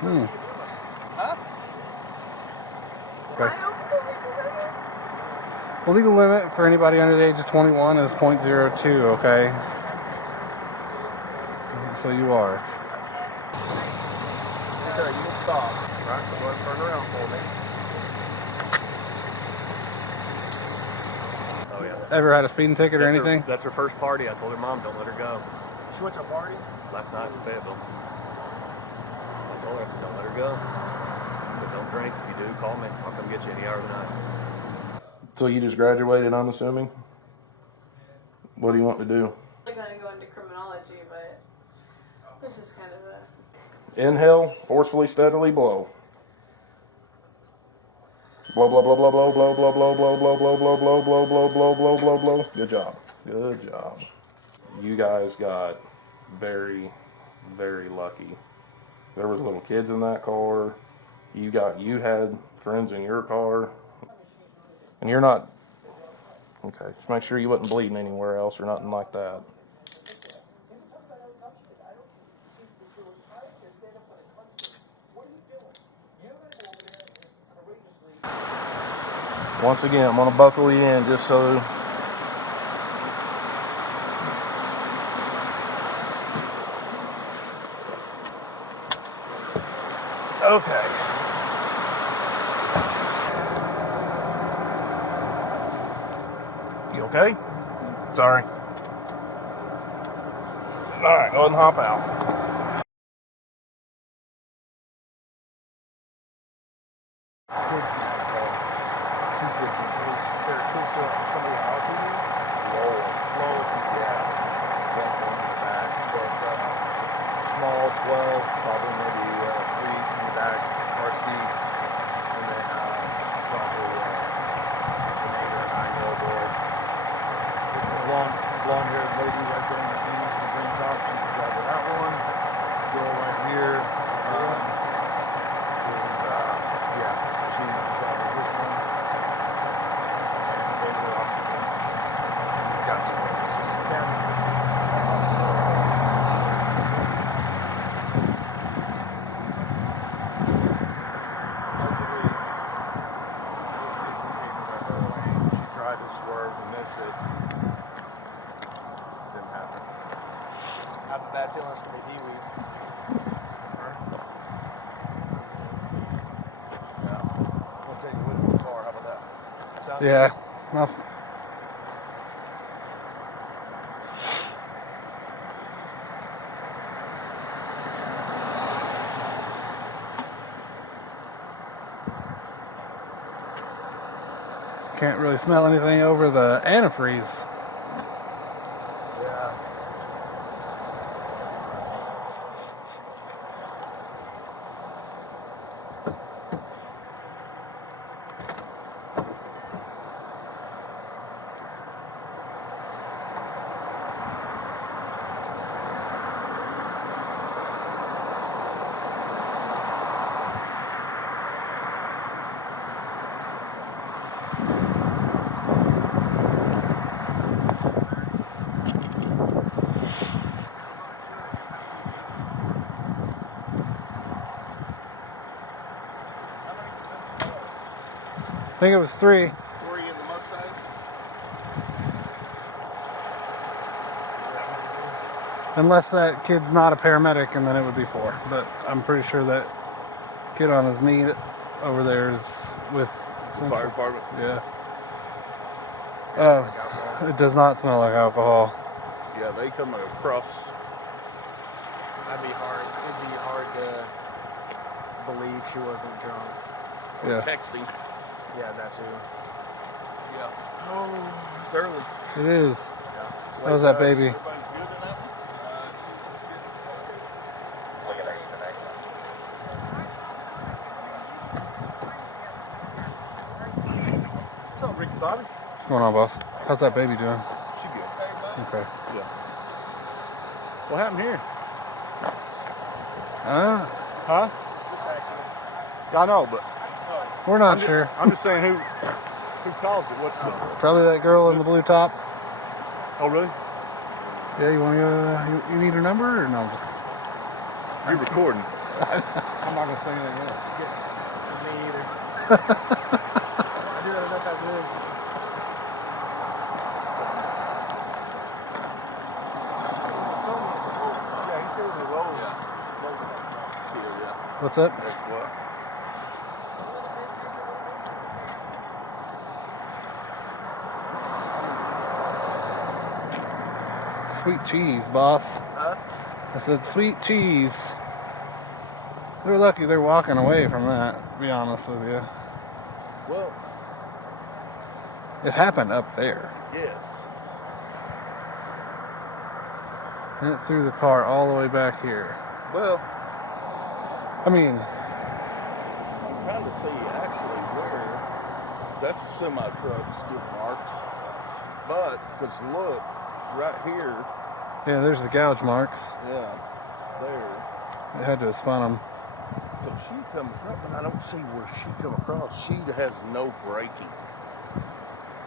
Huh? Okay. The legal limit for anybody under the age of 21 is 0.02, okay? So you are. Okay, you can stop. Right, so go ahead and turn around for me. Oh, yeah. Ever had a speeding ticket or anything? That's her first party. I told her mom, don't let her go. She went to a party? Last night in Fayetteville. I told her, I said, don't let her go. I said, don't drink. If you do, call me. I'll come get you any hour of the night. So you just graduated, I'm assuming? What do you want to do? I'm going to go into criminology, but this is kind of a... Inhale, forcefully, steadily blow. Blow, blow, blow, blow, blow, blow, blow, blow, blow, blow, blow, blow, blow, blow, blow, blow, blow, blow, blow. Good job. Good job. You guys got very, very lucky. There was little kids in that car. You had friends in your car. And you're not, okay, just make sure you wasn't bleeding anywhere else or nothing like that. Once again, I'm gonna buckle you in just so. Okay. You okay? Sorry. All right, go ahead and hop out. Small 12, probably maybe 3 in the back, car seat, and then probably a 8 or 9-year-old boy. Blonde haired lady right there in the jeans and the green top, she can drive with that one. Girl right here is, yeah, she can drive with this one. And they were occupants. Got some witnesses. I have a bad feeling it's going to be DUI. Yeah. We'll take it with the car. How about that? Sounds Yeah. good. Can't really smell anything over the antifreeze. Yeah. I think it was 3. Were you in the Mustang? Unless that kid's not a paramedic, and then it would be 4. But I'm pretty sure that kid on his knee over there is with some Fire department? Yeah. It does not smell like alcohol. Yeah, they come across. It'd be hard to believe she wasn't drunk. Yeah. Texting. Yeah, that too. Yeah. Oh, it's early. It is. Yeah. It's How's late that for us. baby? Everybody good in that one? What's up, Ricky Bobby? What's going on, boss? How's that baby doing? She good. Okay. Yeah. What happened here? Huh? I know, but We're not sure. I'm just saying who caused it. What's the... Probably that girl in the blue top. Oh, really? Yeah, you want to? You need her number or no? Just You're recording. I'm not gonna say anything else. Me either. I do that enough that good. Yeah, he's still in the roll. What's that? That's what. Sweet cheese, boss. Huh? I said sweet cheese. They're lucky they're walking away from that, to be honest with you. Well, It happened up there. yes. And it threw the car all the way back here. Well, I mean, I'm trying to see actually where. 'Cause that's a semi truck skid marks. But, because look, right here, yeah, there's the gouge marks. yeah, there. It had to have spun them. So she come across, but I don't see where she come across. She has no braking.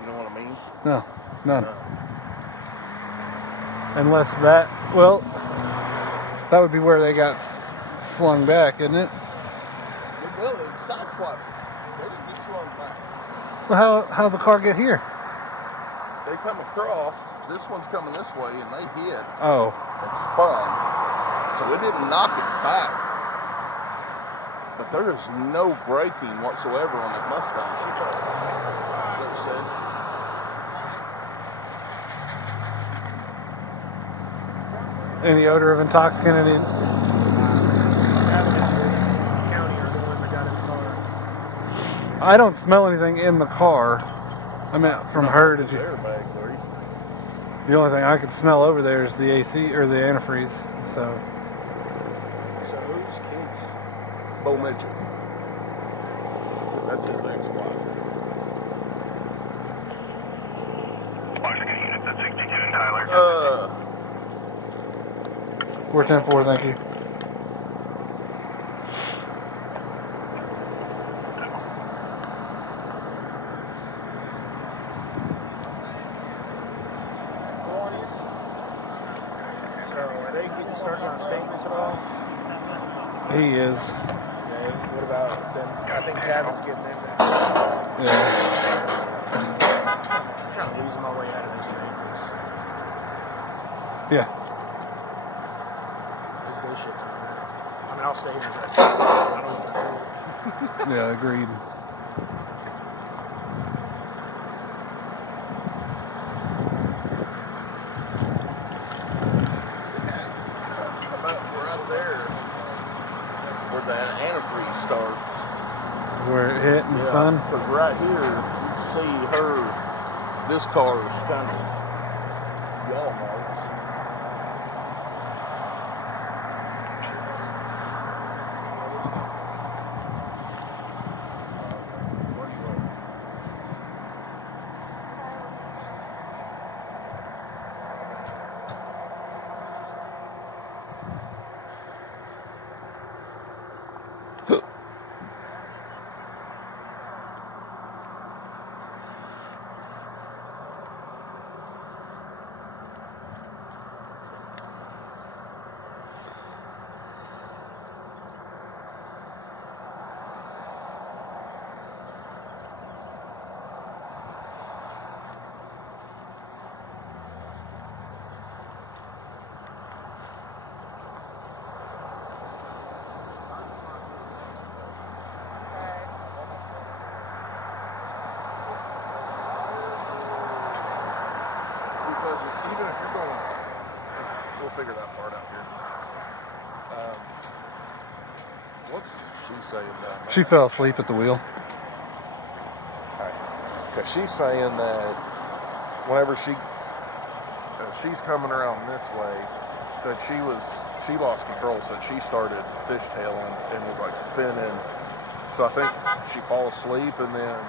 You know what I mean? No, none. No. Unless that, well, that would be where they got slung back, isn't it? Well, it's sideswiped. They didn't get slung back. Well, how'd the car get here? They come across, this one's coming this way, and they hit Oh, and spun. So it didn't knock it back. But there is no braking whatsoever on that Mustang. Is that what you said? any odor of intoxicant in it? County are the ones that got in the car. I don't smell anything in the car. I meant from her. Did you? Airbag, Corey. The only thing I could smell over there is the AC or the antifreeze. So, So who's kids? Bo Mitchell. That's his ex-wife. Washington unit, that's 62 in Tyler. 410-4, thank you. So are they getting started on statements at all? He is. Okay. What about then? I think Kevin's getting in there. Yeah. I'm trying to ease my way out of this thing because Yeah. it's day shift time. I mean, I'll stay here. But I don't want to. Yeah, agreed. About right there, where that antifreeze starts. Where it hit and spun. Because right here, you can see her, this car's kind of yaw marks. Because even if you're going, we'll figure that part out here. What's she saying down there? She fell asleep at the wheel. Because she's saying that whenever she's coming around this way, said she lost control, said she started fishtailing and was like spinning. So I think she fall asleep and then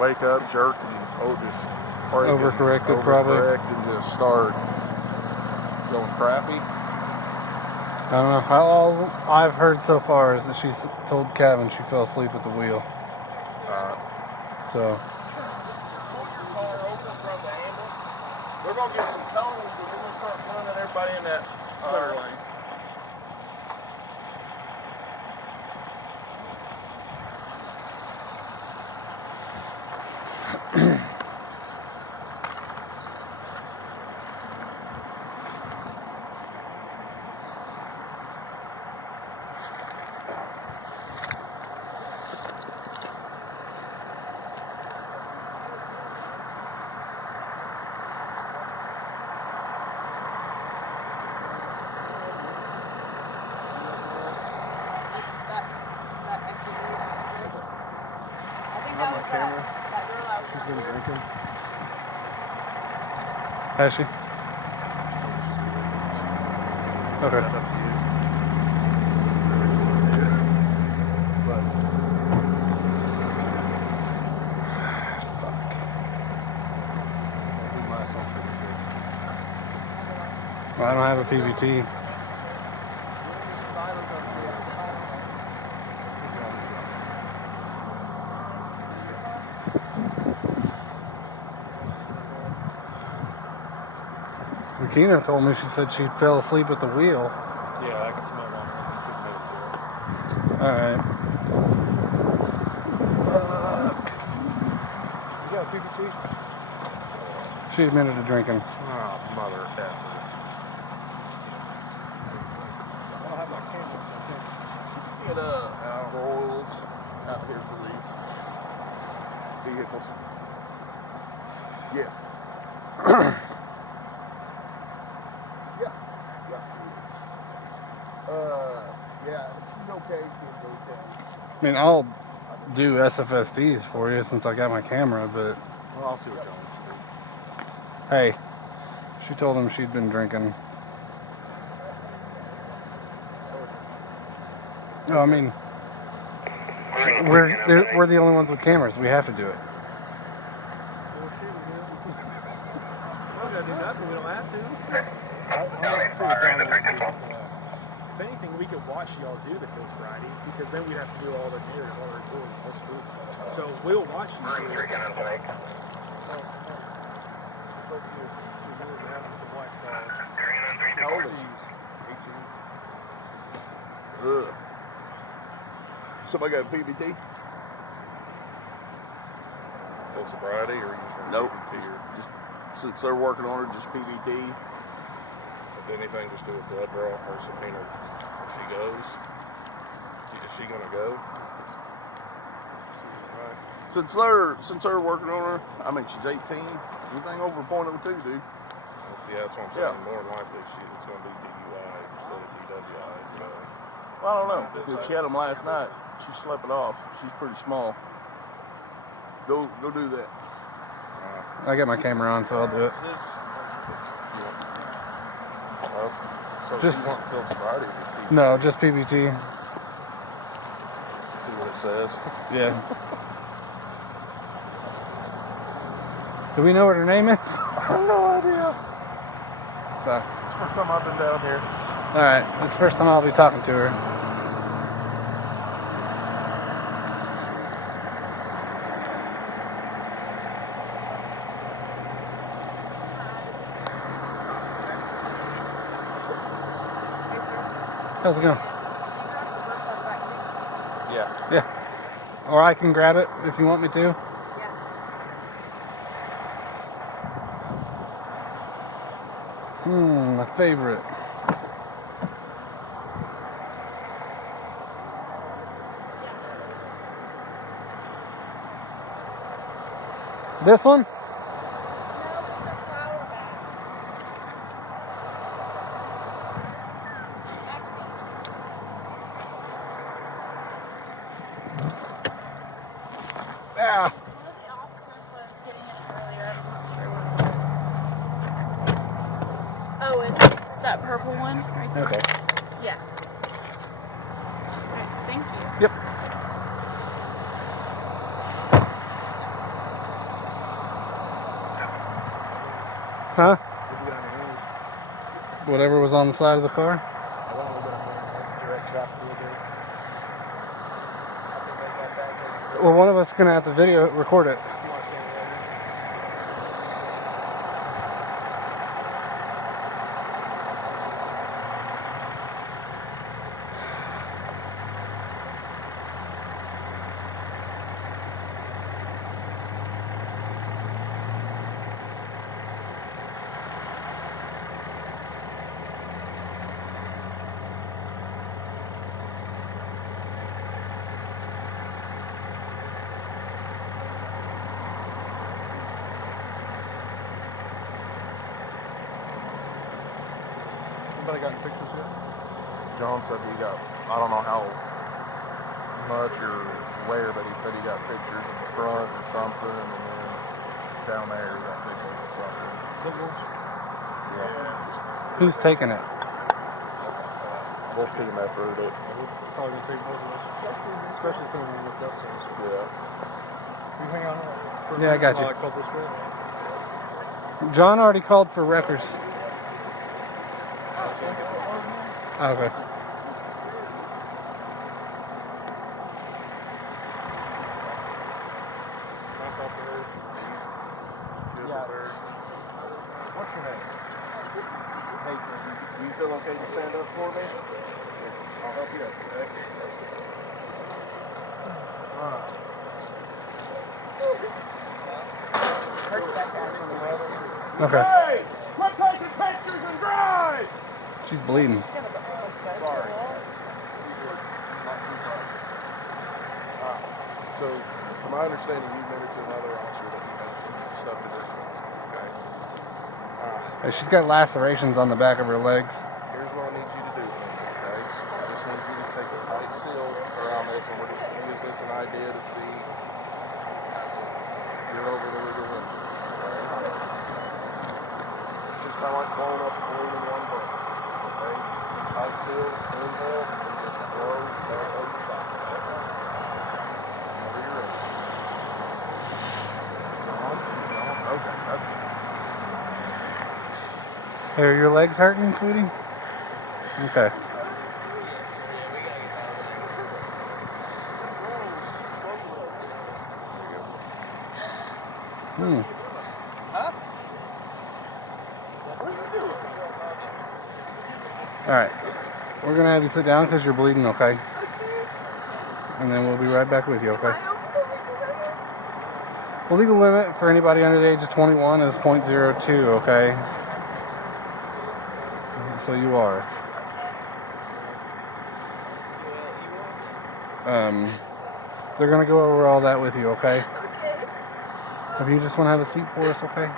wake up, jerk, and just break Overcorrected, probably. and just start going crappy. I don't know. All I've heard so far is that she's told Kevin she fell asleep at the wheel. So, Pull your car open from the ambulance. We're going to get some cones and we're going to start running everybody in that center lane. She's been drinking. Has she? Okay. That's up to you. But We might as well figure Well, I don't have a PBT. Makina told me, she said she fell asleep at the wheel. Yeah, I can smell one. I think she admitted to it. Alright. You got a PPT? She admitted to drinking. oh, mother effer. I don't have my camera, so I can't. Get oils out here for these vehicles. Yes. Yeah, she's okay. She's okay. I mean, I'll do SFSDs for you since I got my camera, but Well, I'll see what John wants to do. hey, she told him she'd been drinking. No, I mean, we're the only ones with cameras. We have to do it. We're gonna do nothing. We don't have to. I'll see what John wants to do. If anything, we could watch y'all do the Feels Friday because then we'd have to do all the narrative, all the recordings. That's true. So we'll watch you do it. How old is she? 18. Ugh. Somebody got a PBT? Full sobriety or you from Nope. PBT or Just since they're working on her, just PBT. if anything, just do a blood draw or subpoena. If she goes, is she gonna go? Since they're working on her, I mean she's 18. Anything over .02, dude. Yeah, that's what I'm saying. Yeah. More than likely, it's going to be DUI instead of DWI. So, Well, I don't know. Because she had them last night. She slept it off. She's pretty small. Go do that. I got my camera on, so I'll do it. so Just- she won't feel sobriety. Just No, just PBT. see what it says. Yeah. Do we know what her name is? I have no idea. So, It's the first time I've been down here. alright, it's the first time I'll be talking to her. How's it going? Yeah. Yeah. Or I can grab it if you want me to. My favorite. This one? Yeah. One of the officers was getting in it earlier. I'm not sure what it was. Oh, it's that purple one right there. Okay. Yeah. Okay, thank you. Yep. Huh? What you got in your hands? Whatever was on the side of the car? I got a little bit of money. Direct traffic a little bit. I think they got that taken. Well, one of us is gonna have to record it. You want to stand there? Anybody got any pictures yet? John said he got, I don't know how much or where, but he said he got pictures of the front and something, and then down there he got pictures of something. Is that yours? Yeah. Who's taking it? We'll team effort it. Probably gonna take both of us. Especially depending on what that says. Yeah. You hang on. Yeah, I got you. I called this way. John already called for wreckers. Okay. What's your name? Hey, do you feel okay to stand up for me? I'll help you up, okay? Alright. Okay. Hey! Quit taking pictures and drive! She's bleeding. Sorry. So, from my understanding, you admitted to another officer that you had some stuff in your face, okay? Alright. She's got lacerations on the back of her legs. Here's what I need you to do, okay? I just need you to take a tight seal around this, and we're just going to use this an idea to see you're over the legal limit, okay? Just kind of like blowing up a balloon in one breath, okay? Tight seal, inhale, and just blow that over stop, okay? Whenever you're ready. Okay, that's Are your legs hurting, sweetie? Okay. Alright. We're going to have you sit down because you're bleeding, okay? And then we'll be right back with you, okay? The legal limit for anybody under the age of 21 is .02, okay? So you are. They're going to go over all that with you, okay? If you just want to have a seat for us, okay?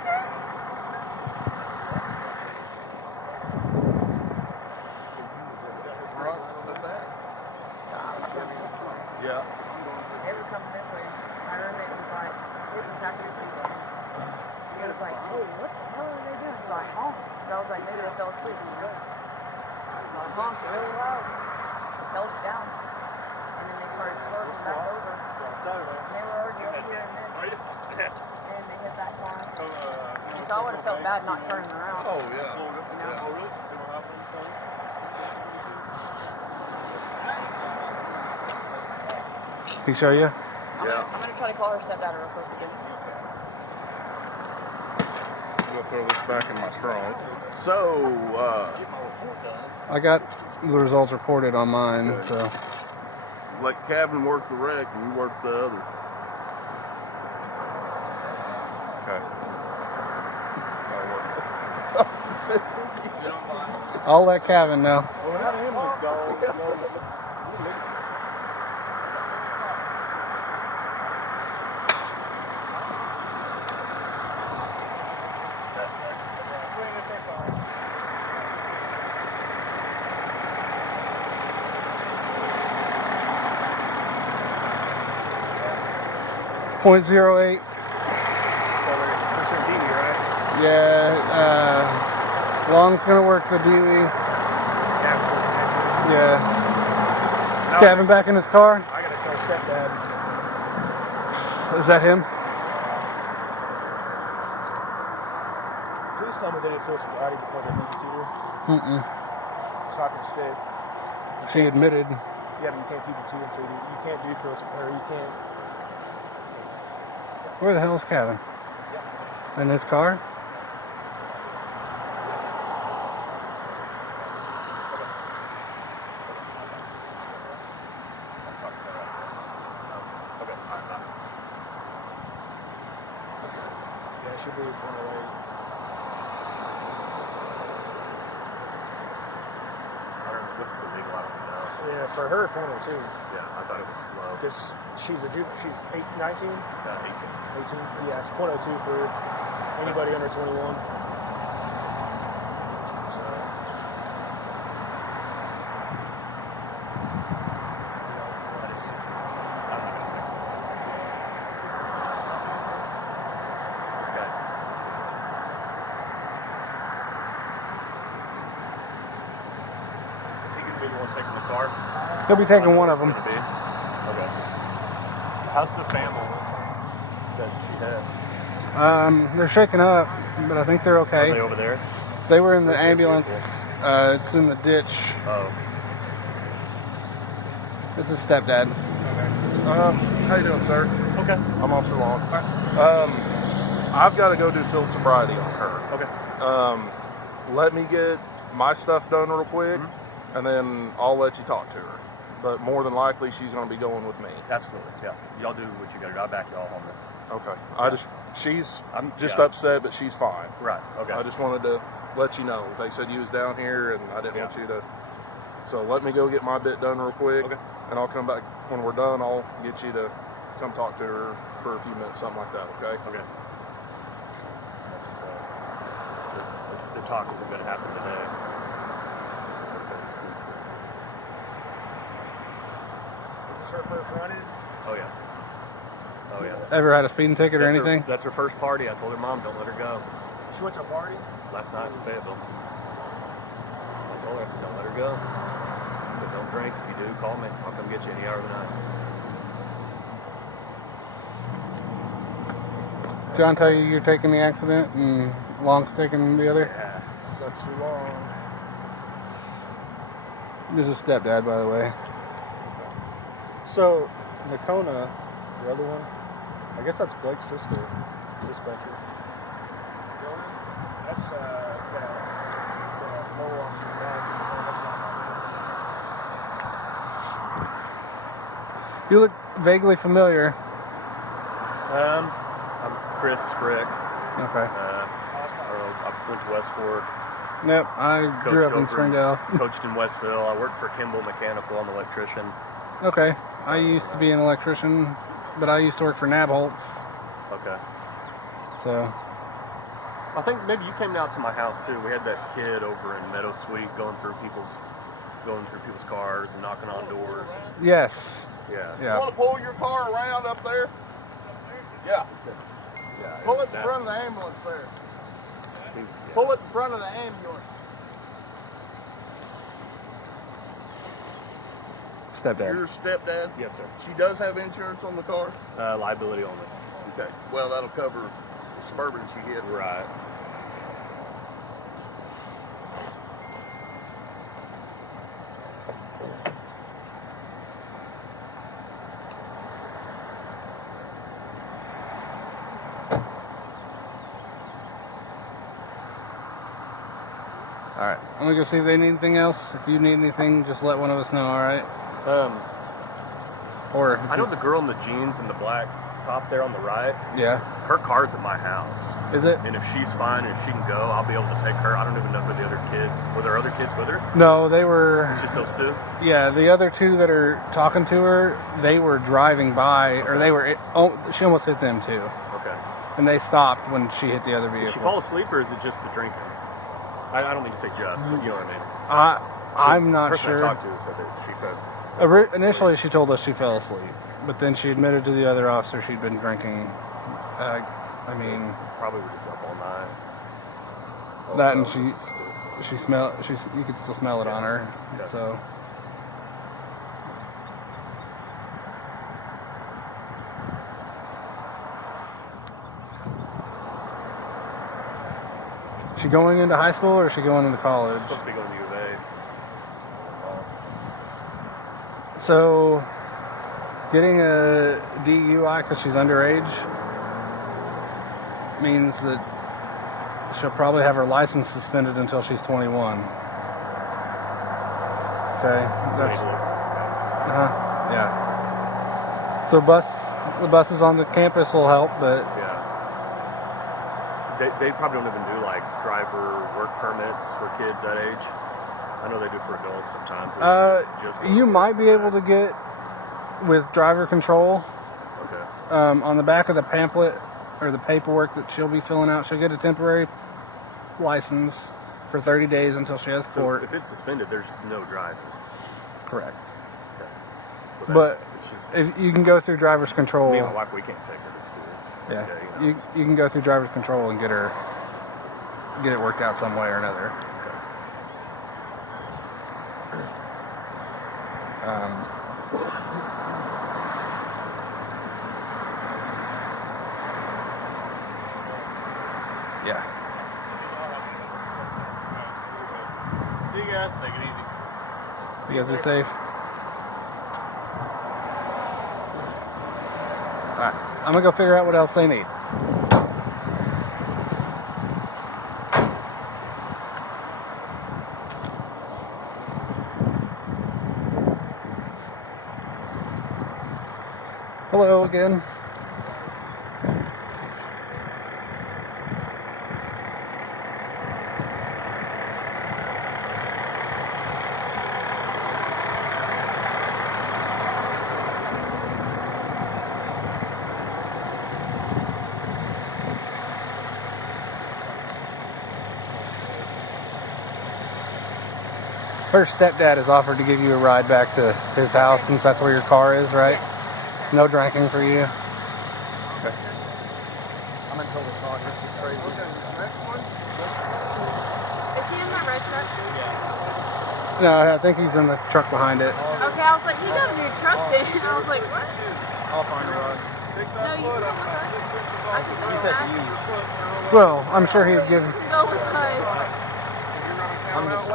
Yeah. It was coming this way. My roommate was like, it was after your sleep. He was like, hey, what the hell are they doing? So I honked. So I was like, maybe they fell asleep. So I honked really loud. Just held it down. And then they started swerving back over. And they were already over here and then. And they hit that car. So I would have felt bad not turning around. Oh, yeah. You know? Can he show you? Yeah. I'm gonna try to call her stepdad real quick again. I'm gonna throw this back in my trunk. So, I got the results recorded on mine, so. Let Kevin work the wreck and you work the other. Okay. I'll let Kevin know. Well, that ambulance goes. .08. So they're percent DUI, right? Yeah, Long's gonna work the DUI. Yeah. Is Kevin back in his car? I gotta tell stepdad. Is that him? Please tell me they didn't feel sobriety before they moved to you. Shocking stick. She admitted. Yeah, but you can't keep it to you until you can't do feel sobriety, or you can't. Where the hell is Kevin? In his car? Yeah, it should be 108. What's the legal? I don't know. Yeah, for her, 102. Yeah, I thought it was slow. Because she's 19? 18. 18? Yeah, it's 102 for anybody under 21. So, taking the car? He'll be taking one of them. It's gonna be? Okay. How's the family that she had? They're shaken up, but I think they're okay. Are they over there? They were in the Where's their ambulance. vehicle? It's in the ditch. Oh. This is stepdad. How you doing, sir? Okay. I'm Officer Long. I've got to go do field sobriety on her. Okay. Let me get my stuff done real quick, and then I'll let you talk to her. But more than likely, she's going to be going with me. Absolutely. Yeah. Y'all do what you got to do. I'll back y'all on this. Okay. She's just yeah. upset, but she's fine. Right. Okay. I just wanted to let you know. They said you was down here, and I didn't want you to. So let me go get my bit done real quick, and I'll come back when we're done. I'll get you to come talk to her for a few minutes, something like that. Okay. Okay. The talk isn't going to happen today. Is this her first run-in? Oh yeah. Oh yeah. Ever had a speeding ticket or anything? That's her first party. I told her mom, don't let her go. She went to a party? Last night in Fayetteville. I told her, I said, don't let her go. I said, don't drink. If you do, call me. I'll come get you any hour of the night. John tell you you're taking the accident and Long's taking the other? Yeah. Sucks too long. This is stepdad, by the way. So, Nakona, the other one, I guess that's Blake's sister, dispatcher. That's, the mole officer's bag. You look vaguely familiar. I'm Chris Sprick. Okay. I went to West Fork. Yep, I grew up in Springdale. Coached in Westville. I worked for Kimball Mechanical. I'm an electrician. Okay. I used to be an electrician, but I used to work for Nabholz. Okay. So. I think maybe you came out to my house too. We had that kid over in Meadow Suite going through people's cars and knocking on doors. Yes. Yeah. Yeah. You want to pull your car around up there? Yeah. Yeah. Pull it in front of the ambulance there. Pull it in front of the ambulance. Stepdad. Your stepdad? Yes, sir. She does have insurance on the car? Liability only. Okay. Well, that'll cover the Suburban she hit. Right. Alright, I'm gonna go see if they need anything else. If you need anything, just let one of us know, alright? Or I know the girl in the jeans and the black top there on the right. Yeah. Her car's at my house. Is it? And if she's fine and if she can go, I'll be able to take her. I don't even know who the other kids. Were there other kids with her? No, they were. It's just those two? Yeah, the other two that are talking to her, they were driving by, or they were. Oh, she almost hit them too. Okay. And they stopped when she hit the other vehicle. Did she fall asleep or is it just the drinking? I don't mean to say just, but you know what I mean. I'm not the person sure. I talked to said that she could. Initially, she told us she fell asleep, but then she admitted to the other officer she'd been drinking. I mean, probably were just up all night. That and she smelled. You could still smell it on her. Okay. So. Is she going into high school or is she going into college? She's supposed to be going to U of A. So, getting a DUI because she's underage means that she'll probably have her license suspended until she's 21. Okay, that's yeah. So the buses on the campus will help, but yeah, they probably don't even do like driver work permits for kids that age. I know they do for adults sometimes. You might be able to get with driver control. Okay. On the back of the pamphlet or the paperwork that she'll be filling out, she'll get a temporary license for 30 days until she has court. So if it's suspended, there's no driving. Correct. Okay. But if you can go through driver's control. Me and my wife, we can't take her to school. Yeah. Okay, you can go through driver's control and get it worked out some way or another. Yeah. See you guys. Take it easy. You guys be safe. Alright, I'm gonna go figure out what else they need. Hello again. Her stepdad has offered to give you a ride back to his house since that's where your car is, right? Yes. No drinking for you? Okay. I'm in total shock. This is crazy. Is he in that red truck? Yeah. No, I think he's in the truck behind it. Okay, I was like, he got a new truck then. I was like, what? I'll find a rod. No, you can go with us. I can send He you said back. you. Well, I'm sure he'd give. You can go with us. I'm just.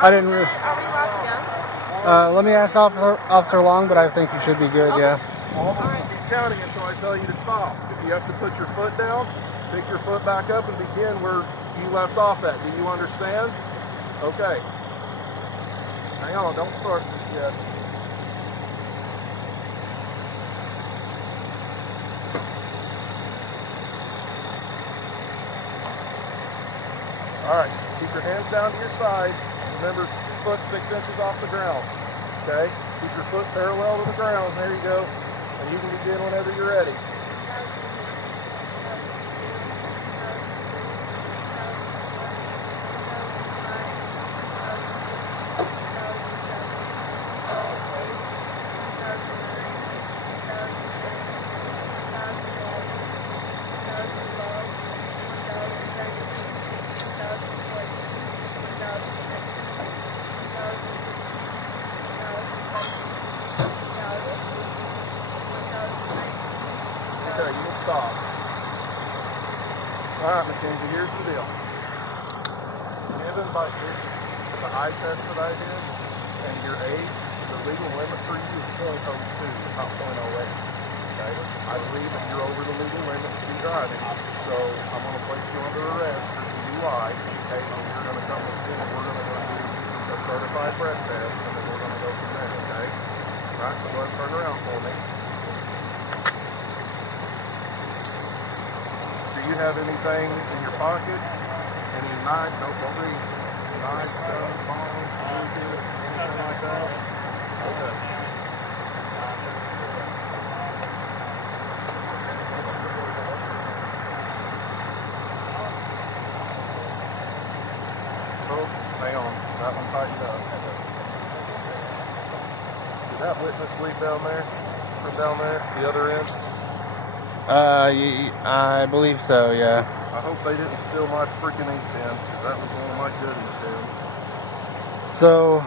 I didn't really. Are we allowed to go? Let me ask Officer Long, but I think you should be good, yeah. All of them keep counting until I tell you to stop. If you have to put your foot down, pick your foot back up and begin where you left off at. Do you understand? Okay. Hang on, don't start yet. All right, keep your hands down to your side. Remember, foot 6 inches off the ground. Okay? Keep your foot parallel to the ground. There you go. And you can begin whenever you're ready. Okay, you will stop. All right, Mackenzie, here's the deal. Given by the eye test that I did and your age, the legal limit for you is .02, not .08. Okay? I believe that you're over the legal limit to be driving, so I'm going to place you under arrest for DUI. Okay, and you're going to come with me and we're going to go do a certified breath test, and then we're going to go from there. Okay? All right, so go ahead and turn around for me. Do you have anything in your pockets? Any knives? No, don't read. Knives, guns, bombs, toolkits, anything like that? Okay. Oh, hang on. That one tightened up. Did that witness sleep down there? From down there? The other end? I believe so, yeah. I hope they didn't steal my freaking ink pen, because that was one of my goodies, dude. So,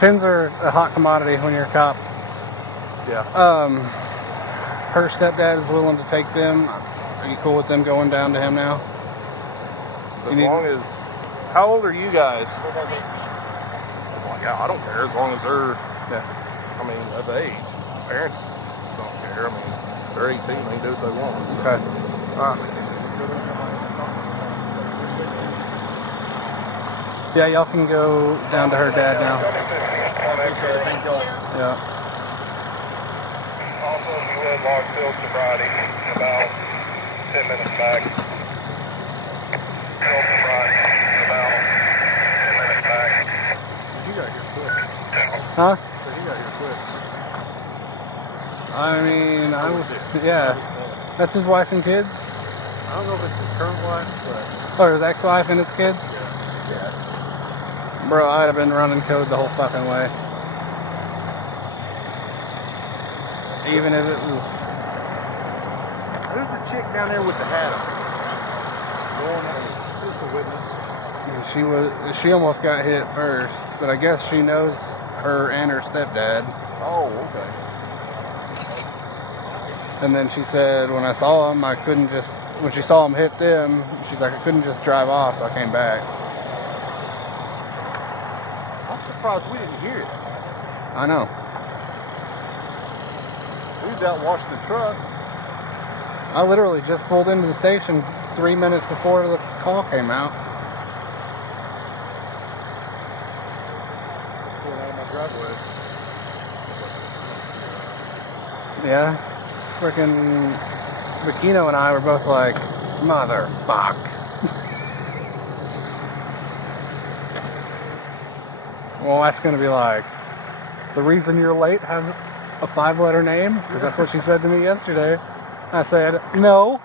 pens are a hot commodity when you're a cop. Yeah. Her stepdad is willing to take them. Are you cool with them going down to him now? As long as... How old are you guys? As long, yeah, I don't care. As long as they're, I mean, of age. Parents don't care. I mean, they're 18. They can do what they want. So. Okay. All right. Yeah, y'all can go down to her dad now. Yeah. Also, you had lost field sobriety about 10 minutes back. Field sobriety about 10 minutes back. You got here quick. Huh? So you got here quick. I mean, I was, yeah. That's his wife and kids? I don't know if it's his current wife, but... Or his ex-wife and his kids? Yeah. Bro, I'd have been running code the whole fucking way. Even if it was... Who's the chick down there with the hat on? Who's the witness? She almost got hit first, but I guess she knows her and her stepdad. Oh, okay. And then she said when I saw him, I couldn't just, when she saw him hit them, she's like, I couldn't just drive off, so I came back. I'm surprised we didn't hear it. I know. We was out washing the truck. I literally just pulled into the station 3 minutes before the call came out. Pulling out of my driveway. Yeah. Freaking Bikino and I were both like, motherfuck. Well, that's going to be like, the reason you're late has a 5-letter name? Because that's what she said to me yesterday. I said, no.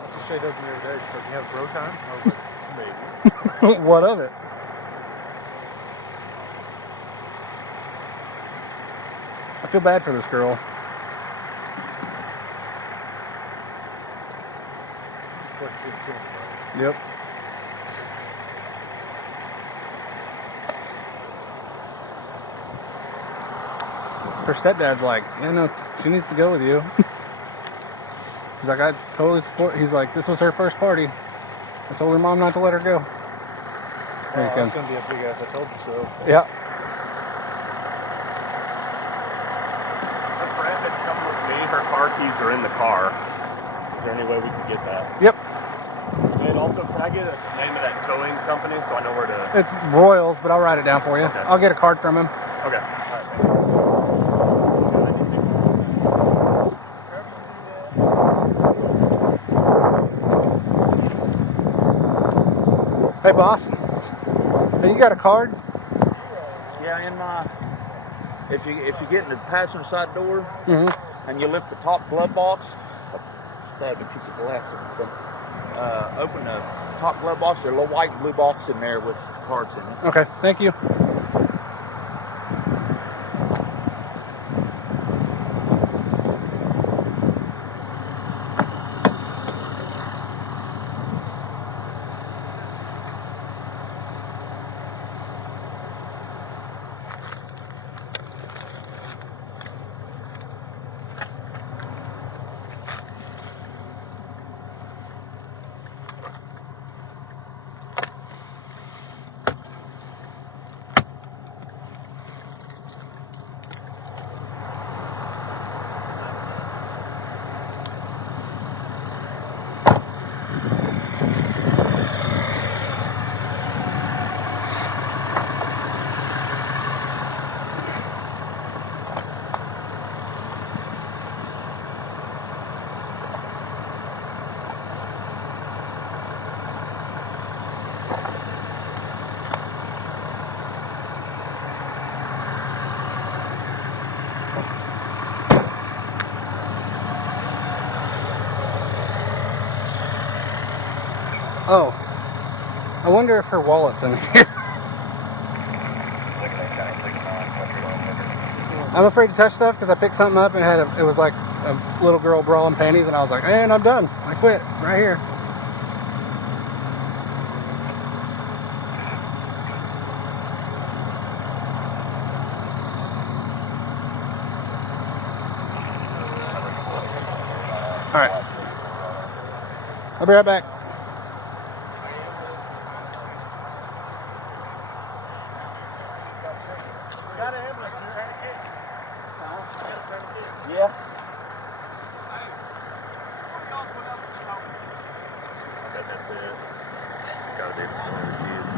That's what Shay does me every day. She's like, you have bro time? I was like, maybe. What of it? I feel bad for this girl. Just like she's killing me. Yep. Her stepdad's like, yeah, no, she needs to go with you. He's like, I totally support. He's like, this was her first party. I told her mom not to let her go. Oh, that's going to be a big ass, I told you so. Yeah. Her friend that's coming with me, her car keys are in the car. Is there any way we can get that? Yep. And also, can I get a name of that towing company so I know where to... It's Royals, but I'll write it down for you. Okay. I'll get a card from him. Okay. All right, thanks. I need to... Hey, boss. Hey, you got a card? Yeah, in my. If you get in the passenger side door and you lift the top glove box, stab a piece of glass. Open the top glove box. There's a little white and blue box in there with cards in it. Okay, thank you. Oh, I wonder if her wallet's in here. I'm afraid to touch stuff because I picked something up and it was like a little girl bra and panties, and I was like, and I'm done. I quit right here. All right, I'll be right back. Yeah. I bet that's it. It's got to be some of the keys.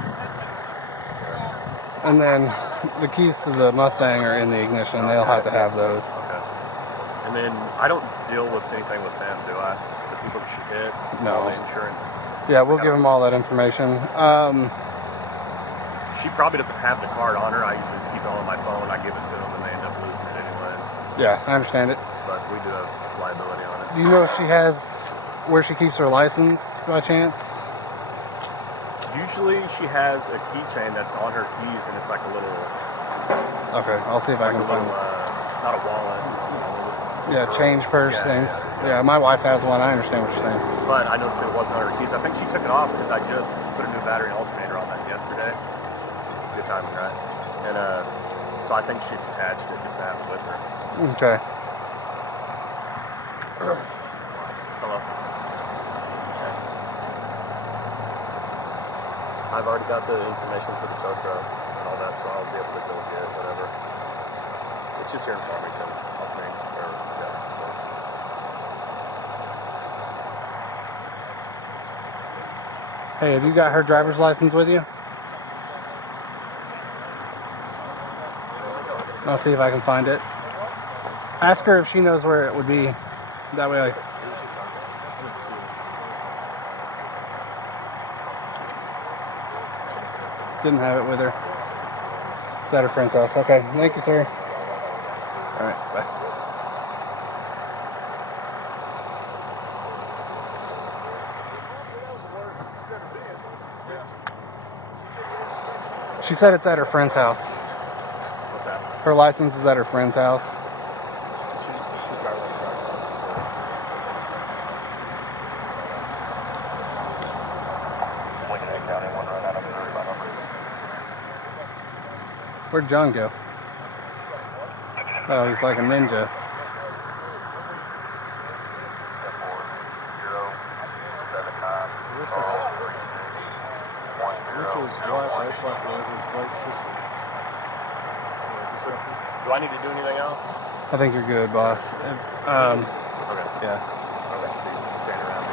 And then the keys to the Mustang are in the ignition. They'll have to have those. Okay. And then I don't deal with anything with them, do I? The people that she hit? No. All the insurance? Yeah, we'll give them all that information. She probably doesn't have the card on her. I usually just keep it all on my phone. I give it to them and they end up losing it anyways. Yeah, I understand it. But we do have liability on it. Do you know if she has where she keeps her license by chance? Usually she has a keychain that's on her keys and it's like a little... Okay, I'll see if I like can a find little, it. not a wallet. Yeah, change purse things. Yeah, my wife has one. I understand what you're saying. But I noticed it wasn't on her keys. I think she took it off because I just put a new battery and alternator on that yesterday. Good timing, right? And so I think she's attached it just to have it with her. Okay. Hello. Okay. I've already got the information for the tow truck and all that, so I'll be able to go get whatever. It's just here in Farmington, off Main Street. Yeah, so. Hey, have you got her driver's license with you? I'll see if I can find it. Ask her if she knows where it would be. That way I didn't have it with her. It's at her friend's house. Okay, thank you, sir. All right, bye. She said it's at her friend's house. What's that? Her license is at her friend's house. Where'd John go? Oh, he's like a ninja. Rachel's wife, that's like his Blake's sister. Do I need to do anything else? I think you're good, boss. Okay. Yeah. Okay. Stand around me.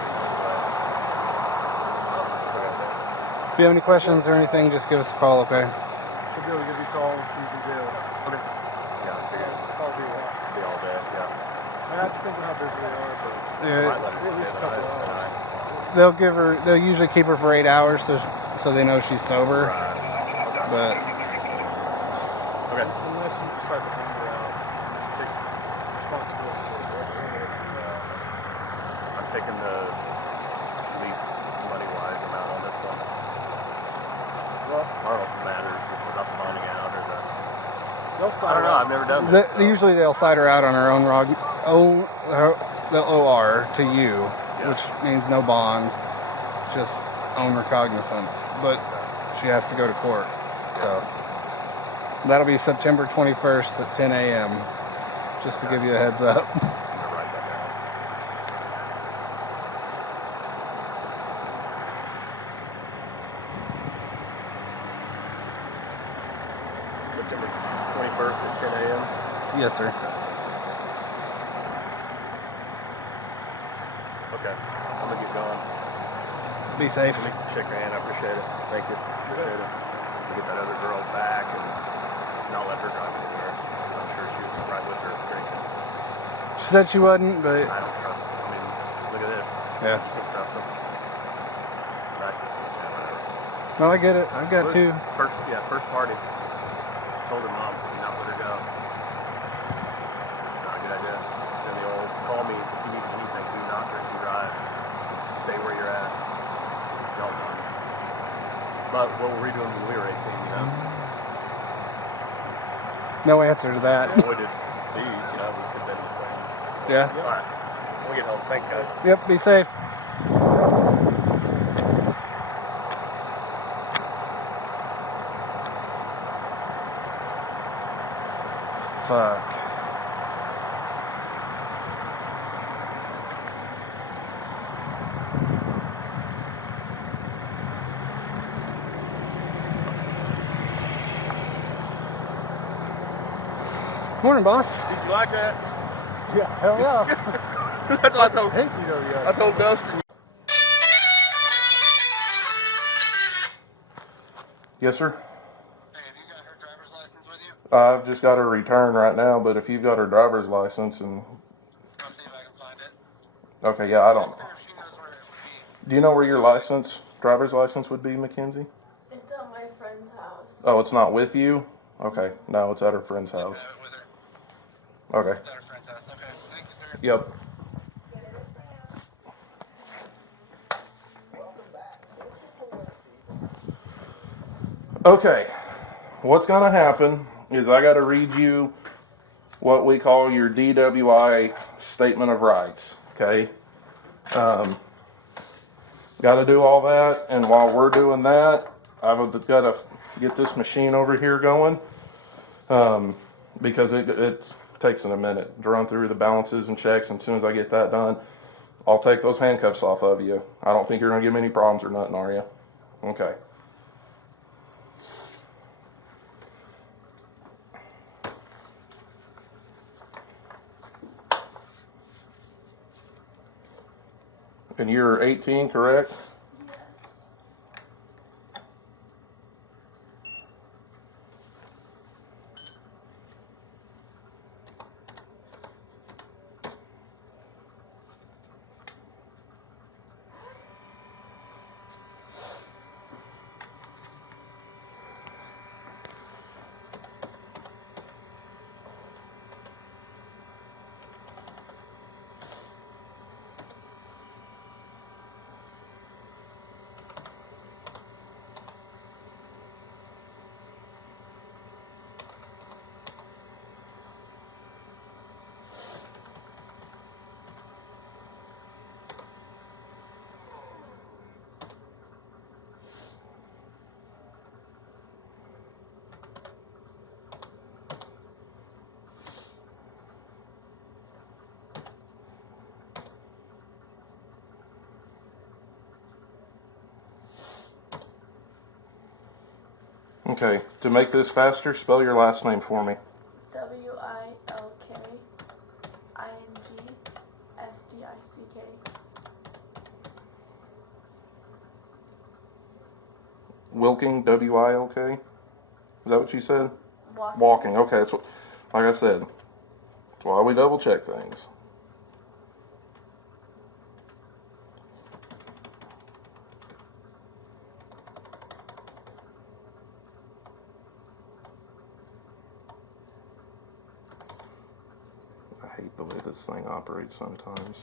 If you have any questions or anything, just give us a call, okay? She'll be able to give you a call if she's in jail. Okay. Yeah, I figured Probably a while. it'd be all day. Yeah. That depends on how busy they are, but I Yeah, might let her at least stay a couple the hours. night. they'll usually keep her for 8 hours so they know she's sober. Right. But Okay. unless you decide to hand her out and take responsibility for it. I'm taking the least money-wise amount on this one. Well, I don't know if it matters about the bonding out or the. they'll I sign don't know. out. I've never done this. usually they'll cite her out on her own the OR to you, Yeah. which means no bond, just own recognizance. But she has to go to court. So that'll be September 21st at 10 a.m. Just to give you a heads up. I'm gonna write that down. September 21st at 10 a.m. Yes, sir. Okay. I'm gonna get going. Be safe. Let me shake your hand. I appreciate it. Thank you. Appreciate it. We'll get that other girl back and not let her drive anywhere. I'm sure she was right with her drinking. She said she wasn't, but I don't trust them. I mean, look at this. yeah. I can't trust them. Nice. Yeah, whatever. Well, I get it. I've got two. First party. Told her mom, said, not let her go. It's just not a good idea. Then the old, call me if you need anything. Do not drink and drive. Stay where you're at. Don't know. But what were we doing when we were 18, you know? No answer to that. Avoided these, you know, we could have been the same. Yeah. All right. We'll get home. Thanks, guys. Yep. Be safe. Fuck. Morning, boss. Did you like that? Yeah, hell yeah. That's what I told. Heck, you know, yes. I told Dustin. Yes, sir. Hey, have you got her driver's license with you? I've just got her return right now, but if you've got her driver's license and. I'll see if I can find it. Okay, yeah, I don't. Ask her if she knows where it would be. Do you know where your driver's license would be, Mackenzie? It's at my friend's house. Oh, it's not with you? Okay, no, it's at her friend's house. With her. Okay. It's at her friend's house. Okay, thank you, sir. Yep. Okay, what's going to happen is I got to read you what we call your DUI statement of rights, okay? Got to do all that, and while we're doing that, I've got to get this machine over here going, because it takes a minute to run through the balances and checks. And as soon as I get that done, I'll take those handcuffs off of you. I don't think you're going to give me any problems or nothing, are you? Okay. And you're 18, correct? Yes. Okay. To make this faster, spell your last name for me. WILKINGSDICK. Wilking, W-I-L-K? Is that what you said? Walking. Walking. Okay. That's what, like I said, that's why we double check things. I hate the way this thing operates sometimes.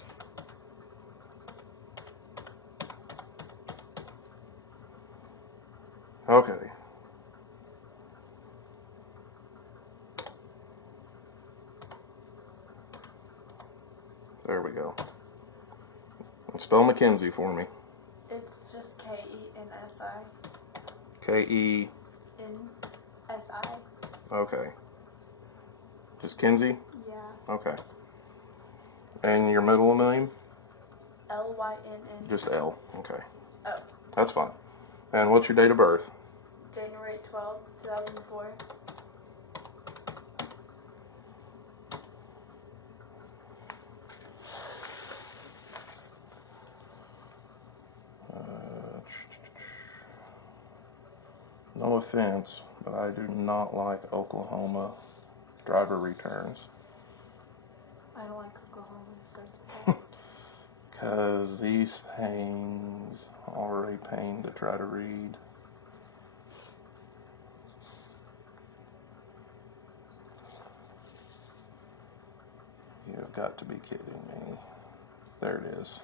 Okay. There we go. And spell Mackenzie for me. It's just KENSI. K-E... NSI. Okay. Just Kensi? Yeah. Okay. And your middle name? LYNN. Just L. Okay. Oh. That's fine. And what's your date of birth? January 12, 2004. No offense, but I do not like Oklahoma driver returns. I don't like Oklahoma, so it's okay. Because these things are a pain to try to read. You've got to be kidding me. There it is.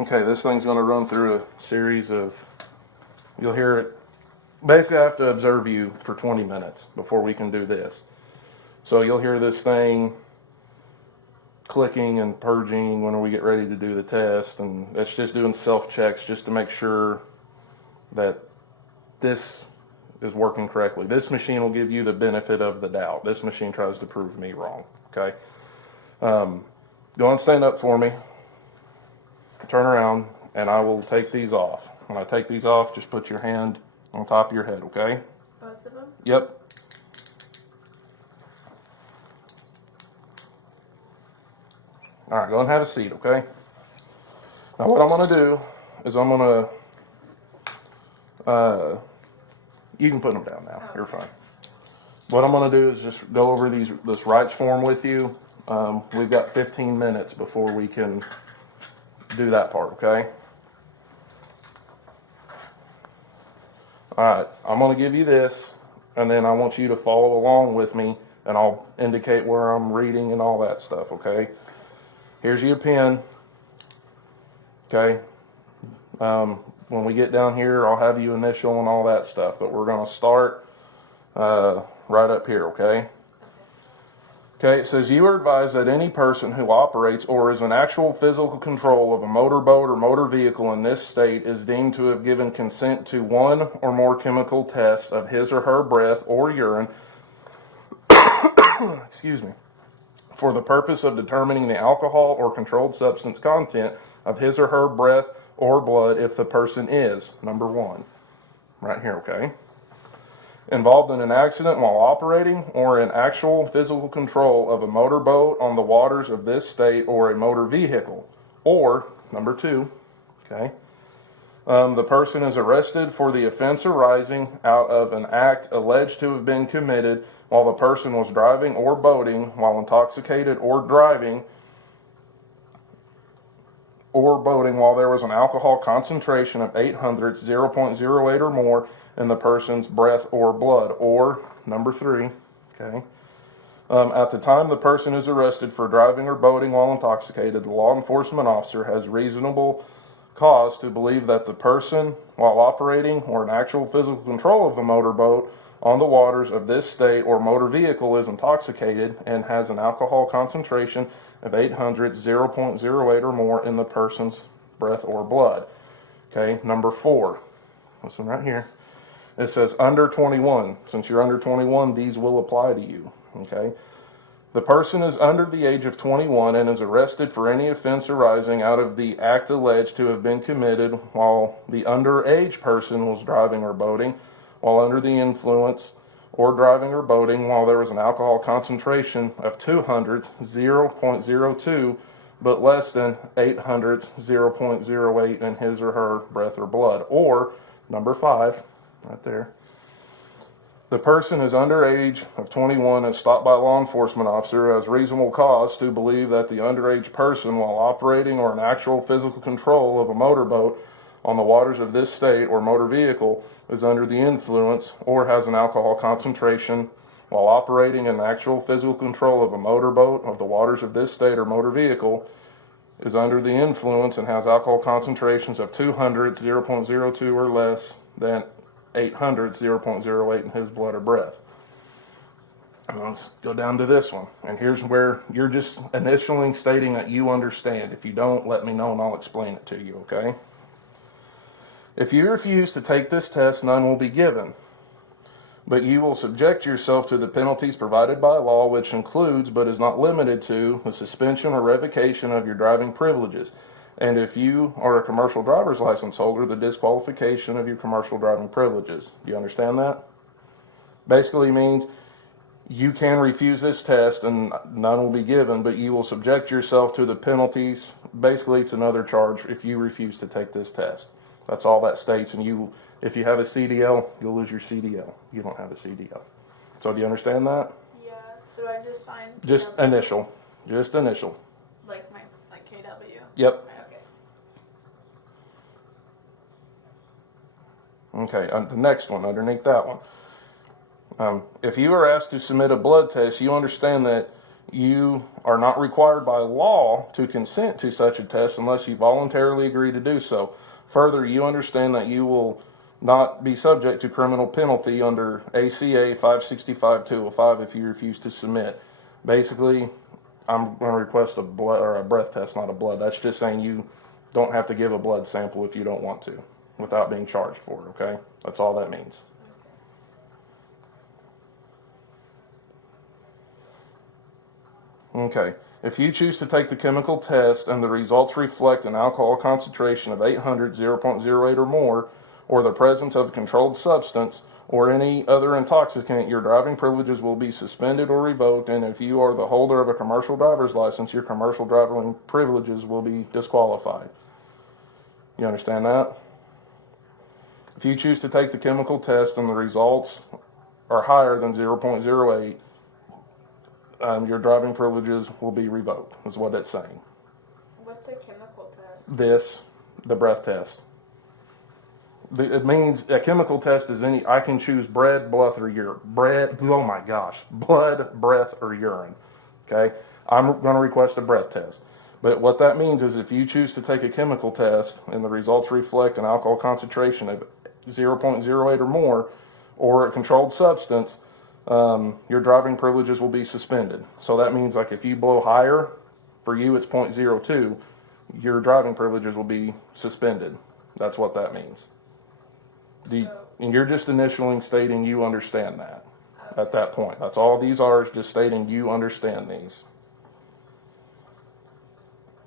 Okay, this thing's going to run through a series of, you'll hear it, basically I have to observe you for 20 minutes before we can do this. So you'll hear this thing clicking and purging when we get ready to do the test, and it's just doing self-checks just to make sure that this is working correctly. This machine will give you the benefit of the doubt. This machine tries to prove me wrong, okay? Go and stand up for me. Turn around, and I will take these off. When I take these off, just put your hand on top of your head, okay? Both of them? Yep. All right, go and have a seat, okay? Now what I'm going to do is I'm going to, you can put them down now. You're fine. What I'm going to do is just go over this rights form with you. We've got 15 minutes before we can do that part, okay? All right, I'm going to give you this, and then I want you to follow along with me, and I'll indicate where I'm reading and all that stuff, okay? Here's your pen, okay? When we get down here, I'll have you initial and all that stuff, but we're going to start right up here, okay? Okay, it says, you are advised that any person who operates or is in actual physical control of a motorboat or motor vehicle in this state is deemed to have given consent to one or more chemical tests of his or her breath or urine, excuse me, for the purpose of determining the alcohol or controlled substance content of his or her breath or blood if the person is, number one, right here, okay? Involved in an accident while operating or in actual physical control of a motorboat on the waters of this state or a motor vehicle. Or, number two, okay, the person is arrested for the offense arising out of an act alleged to have been committed while the person was driving or boating while intoxicated or driving or boating while there was an alcohol concentration of 0.08, 0.08 or more in the person's breath or blood. Or, number three, okay, at the time the person is arrested for driving or boating while intoxicated, the law enforcement officer has reasonable cause to believe that the person, while operating or in actual physical control of the motorboat on the waters of this state or motor vehicle, is intoxicated and has an alcohol concentration of 0.08, 0.08 or more in the person's breath or blood. Okay, number four, this one right here. It says under 21. Since you're under 21, these will apply to you. Okay. The person is under the age of 21 and is arrested for any offense arising out of the act alleged to have been committed while the underage person was driving or boating while under the influence, or driving or boating while there was an alcohol concentration of 200, 0.02, but less than 0.08, 0.08 in his or her breath or blood. Or, number five, right there, the person is under age of 21 and stopped by a law enforcement officer has reasonable cause to believe that the underage person, while operating or in actual physical control of a motorboat on the waters of this state or motor vehicle, is under the influence or has an alcohol concentration while operating in actual physical control of a motorboat of the waters of this state or motor vehicle, is under the influence and has alcohol concentrations of 200, 0.02 or less than 0.08, 0.08 in his blood or breath. And let's go down to this one. And here's where you're just initially stating that you understand. If you don't, let me know and I'll explain it to you, okay? If you refuse to take this test, none will be given. But you will subject yourself to the penalties provided by law, which includes, but is not limited to, the suspension or revocation of your driving privileges. And if you are a commercial driver's license holder, the disqualification of your commercial driving privileges. Do you understand that? Basically means you can refuse this test and none will be given, but you will subject yourself to the penalties. Basically, it's another charge if you refuse to take this test. That's all that states. And if you have a CDL, you'll lose your CDL. You don't have a CDL. So do you understand that? Yeah. So I just signed. Just initial. Just initial. Like KW. Yep. Okay. Okay, the next one, underneath that one. If you are asked to submit a blood test, you understand that you are not required by law to consent to such a test unless you voluntarily agree to do so. Further, you understand that you will not be subject to criminal penalty under ACA 565-205 if you refuse to submit. Basically, I'm going to request a blood or a breath test, not a blood. That's just saying you don't have to give a blood sample if you don't want to, without being charged for it, okay? That's all that means. Okay. If you choose to take the chemical test and the results reflect an alcohol concentration of 0.08, 0.08 or more, or the presence of a controlled substance or any other intoxicant, your driving privileges will be suspended or revoked, and if you are the holder of a commercial driver's license, your commercial driving privileges will be disqualified. You understand that? If you choose to take the chemical test and the results are higher than 0.08, your driving privileges will be revoked, is what it's saying. What's a chemical test? The breath test. It means a chemical test is I can choose blood, breath, or urine. Blood, breath, or urine. Okay? I'm going to request a breath test. But what that means is if you choose to take a chemical test and the results reflect an alcohol concentration of 0.08 or more, or a controlled substance, your driving privileges will be suspended. So that means like if you blow higher, for you it's 0.02, your driving privileges will be suspended. That's what that means. And you're just initialing stating you understand that at that point. That's all these are, is just stating you understand these.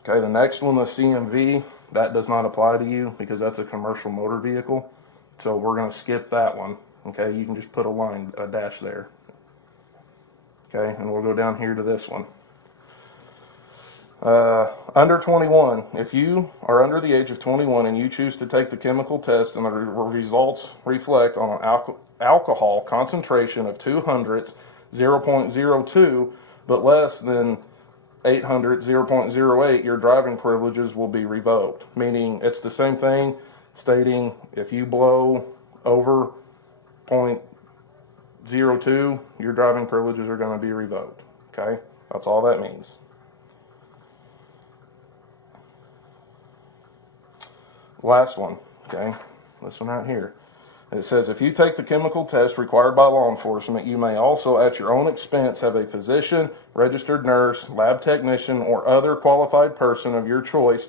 Okay, the next one, the CMV, that does not apply to you because that's a commercial motor vehicle. So we're going to skip that one. Okay, you can just put a dash there. Okay, and we'll go down here to this one. Under 21, if you are under the age of 21 and you choose to take the chemical test and the results reflect on an alcohol concentration of 200, 0.02, but less than 800, 0.08, your driving privileges will be revoked. Meaning it's the same thing, stating if you blow over 0.02, your driving privileges are going to be revoked. Okay, that's all that means. Last one, okay, this one right here. It says, if you take the chemical test required by law enforcement, you may also at your own expense have a physician, registered nurse, lab technician, or other qualified person of your choice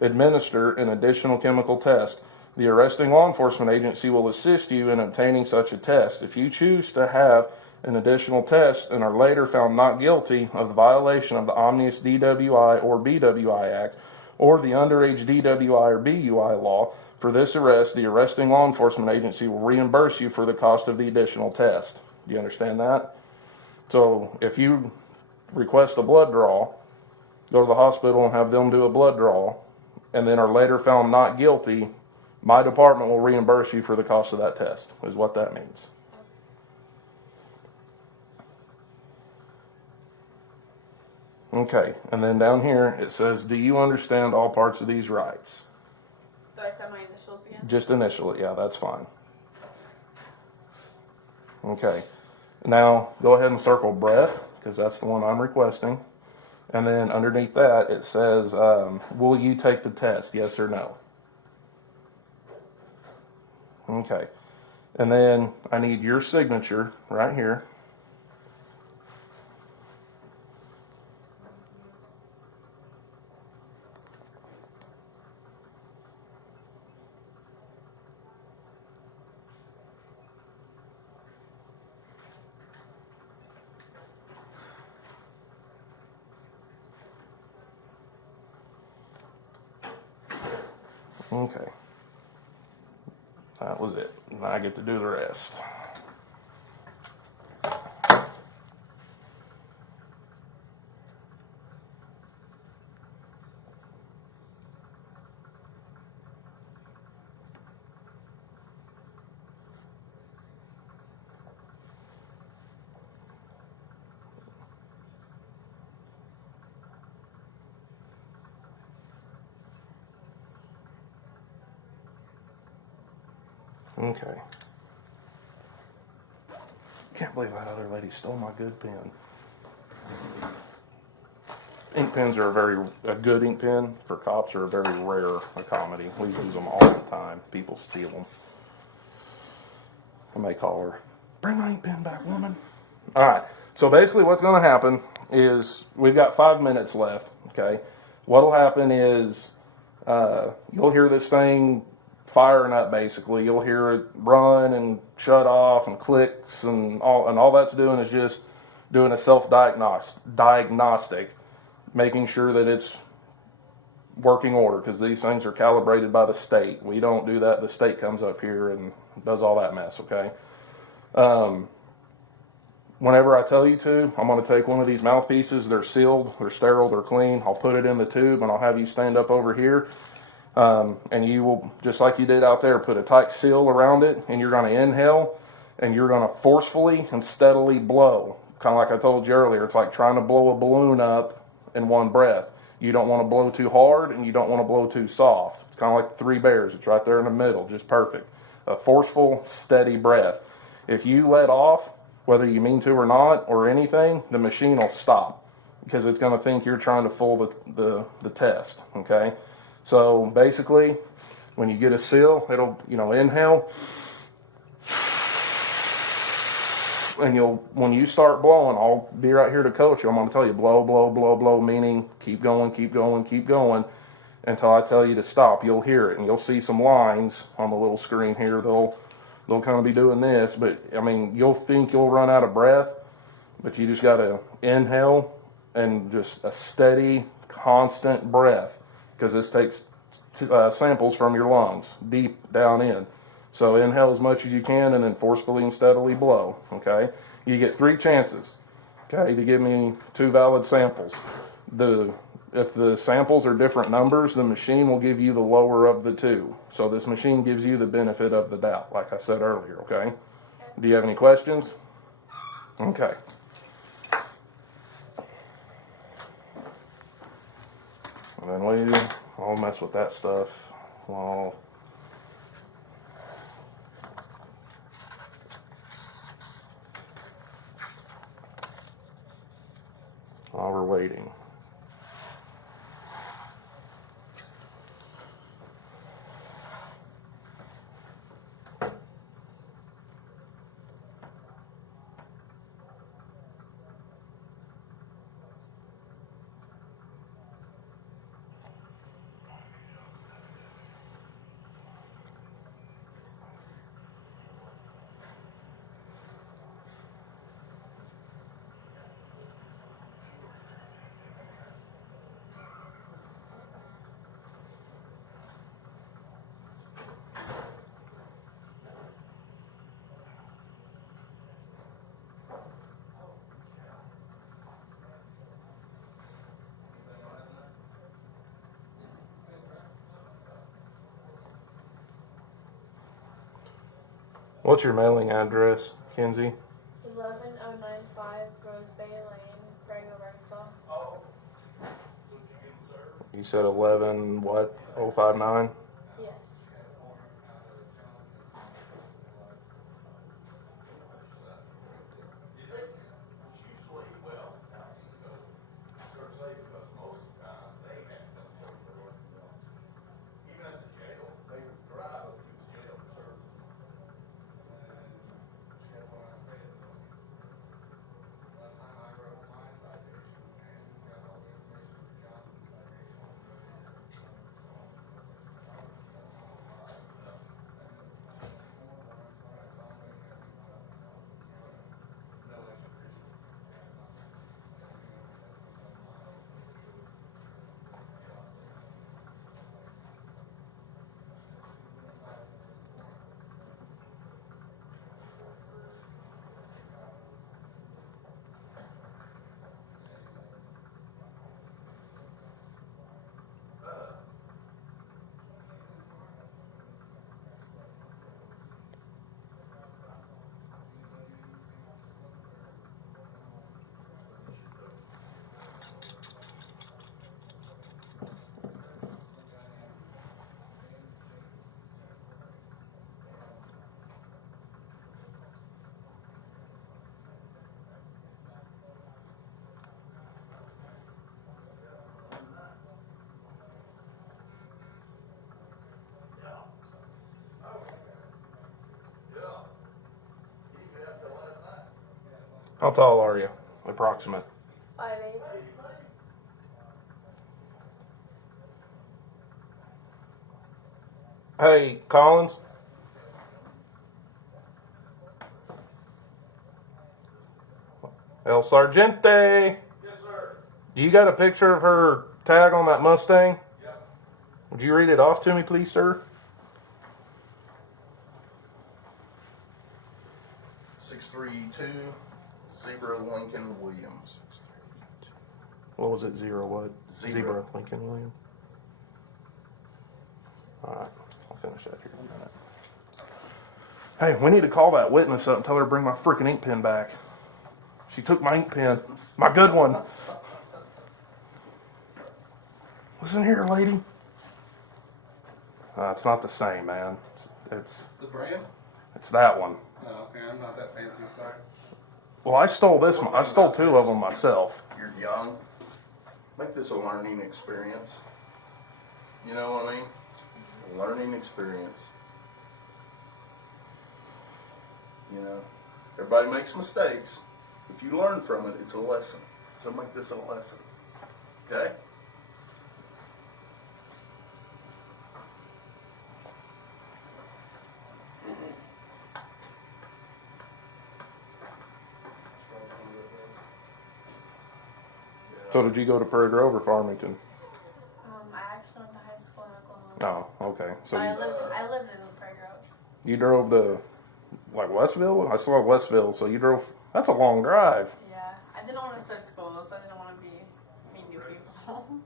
administer an additional chemical test. The arresting law enforcement agency will assist you in obtaining such a test. If you choose to have an additional test and are later found not guilty of the violation of the omnibus DWI or BWI Act, or the underage DWI or BUI law, for this arrest, the arresting law enforcement agency will reimburse you for the cost of the additional test. Do you understand that? So if you request a blood draw, go to the hospital and have them do a blood draw, and then are later found not guilty, my department will reimburse you for the cost of that test, is what that means. Okay, and then down here it says, do you understand all parts of these rights? Do I say my initials again? Just initial it, yeah, that's fine. Okay, now go ahead and circle breath, because that's the one I'm requesting. And then underneath that it says, will you take the test, yes or no? Okay, and then I need your signature right here. Okay, that was it. Now I get to do the rest. Okay. Can't believe that other lady stole my good pen. Ink pens are a good ink pen for cops are a very rare commodity. We use them all the time. People steal them. I may call her, bring my ink pen back, woman. All right. So basically what's going to happen is we've got 5 minutes left. Okay. What'll happen is you'll hear this thing firing up. Basically, you'll hear it run and shut off and clicks and all that's doing is just doing a self-diagnostic, making sure that it's working order, because these things are calibrated by the state. We don't do that. The state comes up here and does all that mess, okay? Whenever I tell you to, I'm going to take one of these mouthpieces. They're sealed, they're sterile, they're clean. I'll put it in the tube, and I'll have you stand up over here. And you will, just like you did out there, put a tight seal around it, and you're going to inhale, and you're going to forcefully and steadily blow. Kind of like I told you earlier, it's like trying to blow a balloon up in one breath. You don't want to blow too hard, and you don't want to blow too soft. It's kind of like the Three Bears. It's right there in the middle, just perfect. A forceful, steady breath. If you let off, whether you mean to or not, or anything, the machine will stop, because it's going to think you're trying to fool the test, okay? So basically, when you get a seal, it'll, inhale, and when you start blowing, I'll be right here to coach you. I'm going to tell you, blow, blow, blow, blow, meaning keep going, keep going, keep going, until I tell you to stop. You'll hear it, and you'll see some lines on the little screen here. They'll kind of be doing this, but, you'll think you'll run out of breath, but you just got to inhale and just a steady, constant breath, because this takes samples from your lungs deep down in. So inhale as much as you can, and then forcefully and steadily blow, okay? You get 3 chances, okay, to give me 2 valid samples. If the samples are different numbers, the machine will give you the lower of the 2. So this machine gives you the benefit of the doubt, like I said earlier, okay? Do you have any questions? Okay. And then I'll mess with that stuff while we're waiting. What's your mailing address, Kensi? 11095 Groves Bay Lane, Grego, Arkansas. You said 059? Yes. How tall are you? Approximate. 5'8". Hey, Collins? El Sargente? Yes, sir. You got a picture of her tag on that Mustang? Yep. Would you read it off to me, please, sir? 632 Zebra Lincoln Williams. What was it? Zero what? Zebra. Lincoln Williams. All right, I'll finish that here in a minute. Hey, we need to call that witness up and tell her to bring my freaking ink pen back. She took my ink pen, my good one. Listen here, lady. It's not the same, man. It's The brand? it's that one. Oh, okay. I'm not that fancy, sorry. Well, I stole this one. I stole two of them myself. You're young. Make this a learning experience. You know what I mean? A learning experience. You know, everybody makes mistakes. If you learn from it, it's a lesson. So make this a lesson. Okay? So did you go to Prairie Grove or Farmington? I actually went to high school in Oklahoma. Oh, okay. So I lived in Prairie Grove. you drove to like Westville? I saw Westville, so you drove. That's a long drive. Yeah, I didn't want to start school, so I didn't want to meet new people.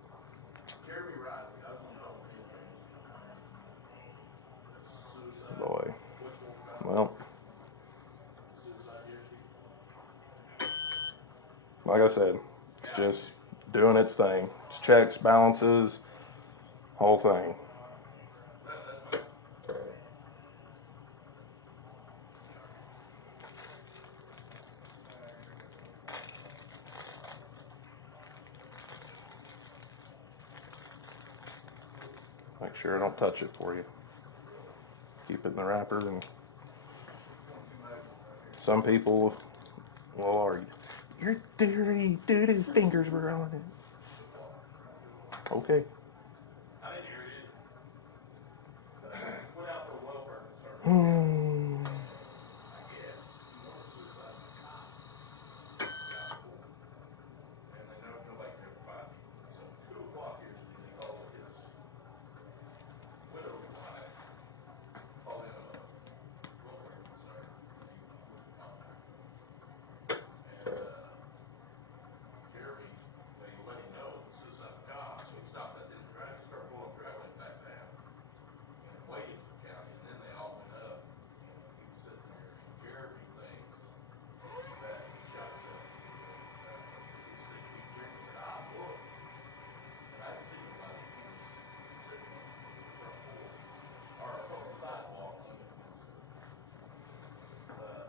Boy. Well, like I said, it's just doing its thing. It's checks, balances, whole thing. Make sure I don't touch it for you. Keep it in the wrapper, and some people will argue, your dirty doo-doo fingers were on it. Okay.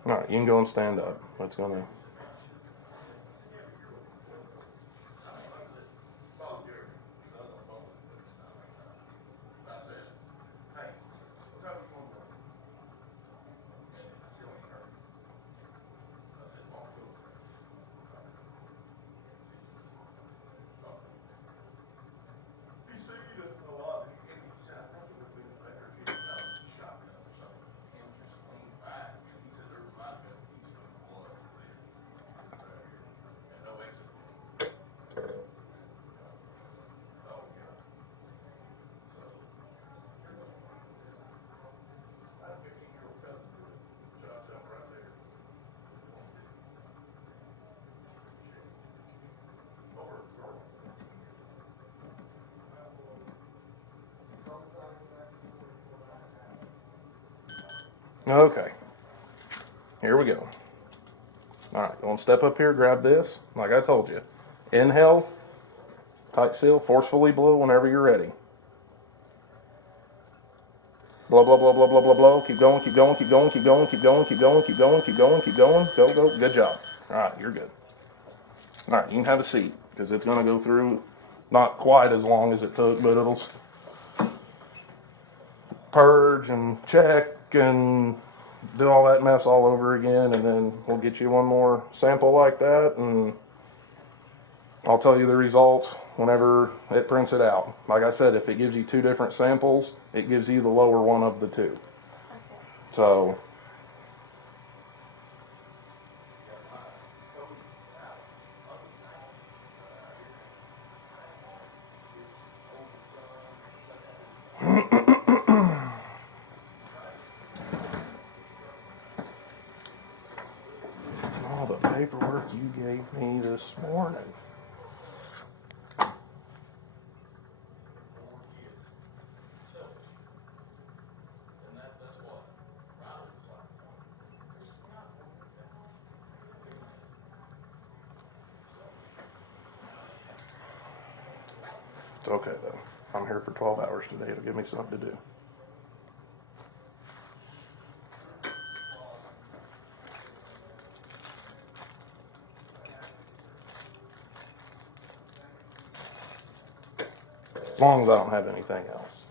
All right, you can go and stand up. That's gonna. Okay. Here we go. All right, go and step up here, grab this. Like I told you, inhale, tight seal, forcefully blow whenever you're ready. Blow, blow, blow, blow, blow, blow, blow. Keep going, keep going, keep going, keep going, keep going, keep going, keep going, keep going, keep going. Go, go. Good job. All right, you're good. All right, you can have a seat because it's going to go through not quite as long as it took, but it'll purge and check and do all that mess all over again, and then we'll get you one more sample like that, and I'll tell you the results whenever it prints it out. Like I said, if it gives you two different samples, it gives you the lower one of the two. So paperwork you gave me this morning. It's okay though. I'm here for 12 hours today. It'll give me something to do. As long as I don't have anything else.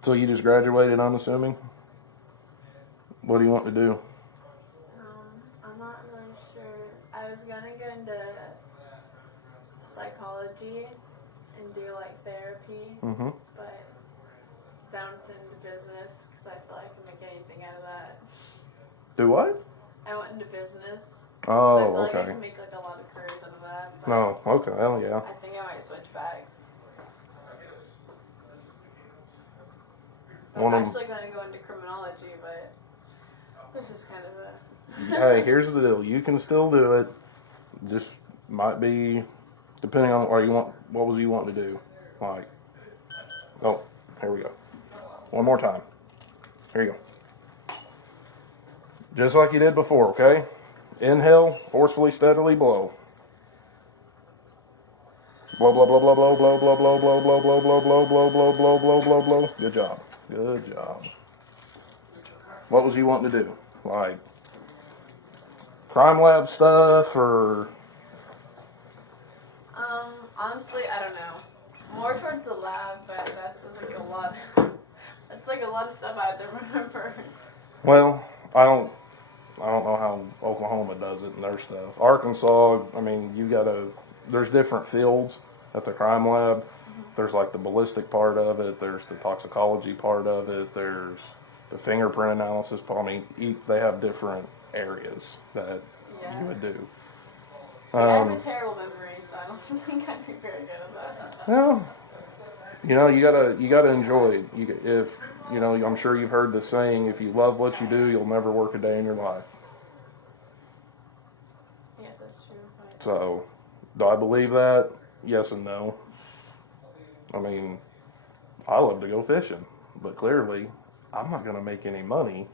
So you just graduated, I'm assuming? What do you want to do? I'm not really sure. I was gonna go into psychology and do like therapy, Mm-hmm. but bounced into business because I feel like I can make anything out of that. Do what? I went into business. Oh, I feel like I okay. can make like a lot of careers out of that. But No, okay, hell yeah. I think I might switch back. I was actually going to go into criminology, but this is kind of a... Hey, here's the deal. You can still do it. Just might be, depending on what was you wanting to do. Like, oh, here we go. One more time. Here you go. Just like you did before, okay? Inhale, forcefully, steadily blow. Blow, blow, blow, blow, blow, blow, blow, blow, blow, blow, blow, blow, blow, blow, blow, blow, blow, blow, blow. Good job. Good job. What was you wanting to do? Like crime lab stuff or? Honestly, I don't know. More towards the lab, but that's just like a lot. That's like a lot of stuff I have to remember. Well, I don't know how Oklahoma does it and their stuff. Arkansas, I mean, there's different fields at the crime lab. There's like the ballistic part of it. There's the toxicology part of it. There's the fingerprint analysis part. I mean, they have different areas that you would do. See, I have a terrible memory, so I don't think I'd be very good at that. Well, you gotta enjoy it. I'm sure you've heard the saying, if you love what you do, you'll never work a day in your life. Yes, that's true. But... So, do I believe that? Yes and no. I mean, I love to go fishing, but clearly, I'm not going to make any money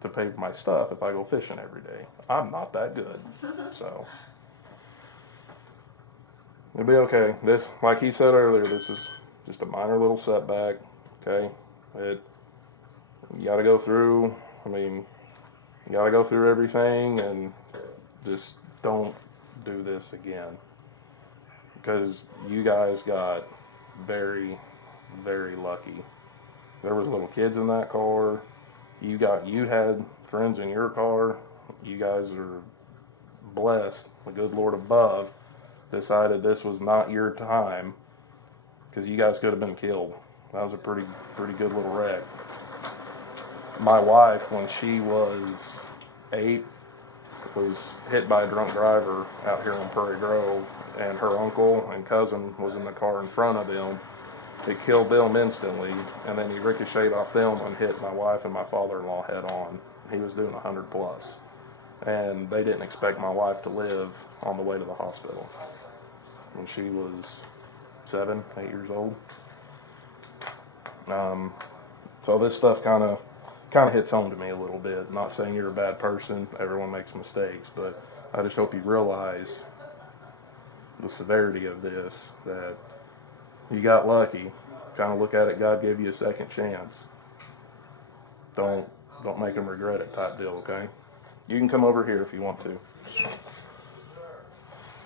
to pay for my stuff if I go fishing every day. I'm not that good. So, it'll be okay. This, like he said earlier, this is just a minor little setback. Okay? You got to go through, you got to go through everything and just don't do this again. Because you guys got very, very lucky. There was little kids in that car. You had friends in your car. You guys are blessed. The good Lord above decided this was not your time, because you guys could have been killed. That was a pretty good little wreck. My wife, when she was 8, was hit by a drunk driver out here in Prairie Grove, and her uncle and cousin was in the car in front of them. It killed them instantly, and then he ricocheted off them and hit my wife and my father-in-law head on. He was doing 100 plus, and they didn't expect my wife to live on the way to the hospital when she was 7, 8 years old. So this stuff kind of hits home to me a little bit. I'm not saying you're a bad person. Everyone makes mistakes, but I just hope you realize the severity of this, that you got lucky. Kind of look at it, God gave you a second chance. Don't make them regret it type deal, okay? You can come over here if you want to.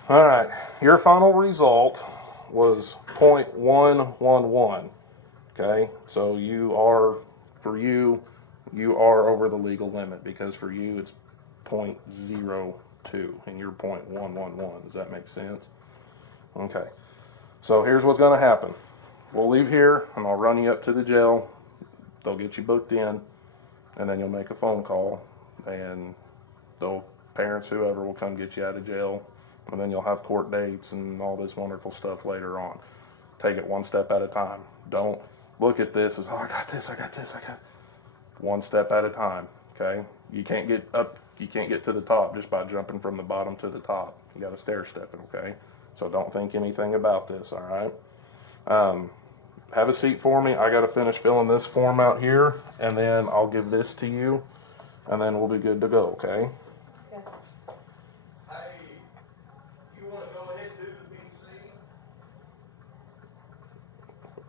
All right, your final result was .111, okay? So you are over the legal limit, because for you it's .02 and you're .111. Does that make sense? Okay. So here's what's going to happen. We'll leave here, and I'll run you up to the jail. They'll get you booked in, and then you'll make a phone call, and parents, whoever, will come get you out of jail. and then you'll have court dates and all this wonderful stuff later on. Take it one step at a time. Don't look at this as, oh, I got this, I got one step at a time, okay? You can't get to the top just by jumping from the bottom to the top. You got to stair step it, okay? So don't think anything about this, all right? Have a seat for me. I got to finish filling this form out here, and then I'll give this to you, and then we'll be good to go, okay? Hey, you want to go ahead and do the PC?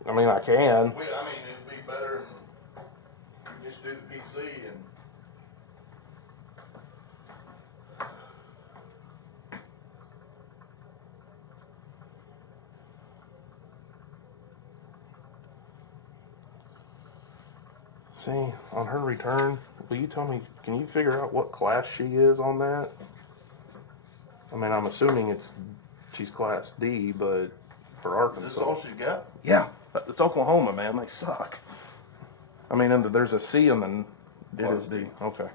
I mean, I can. I mean, it'd be better if you just do the PC and. See, on her return, will you tell me, can you figure out what class she is on that? I mean, I'm assuming she's class D, but for Arkansas. Is this all she's got? Yeah, it's Oklahoma, man. They suck. I mean, and there's a C in the, it is D. Okay.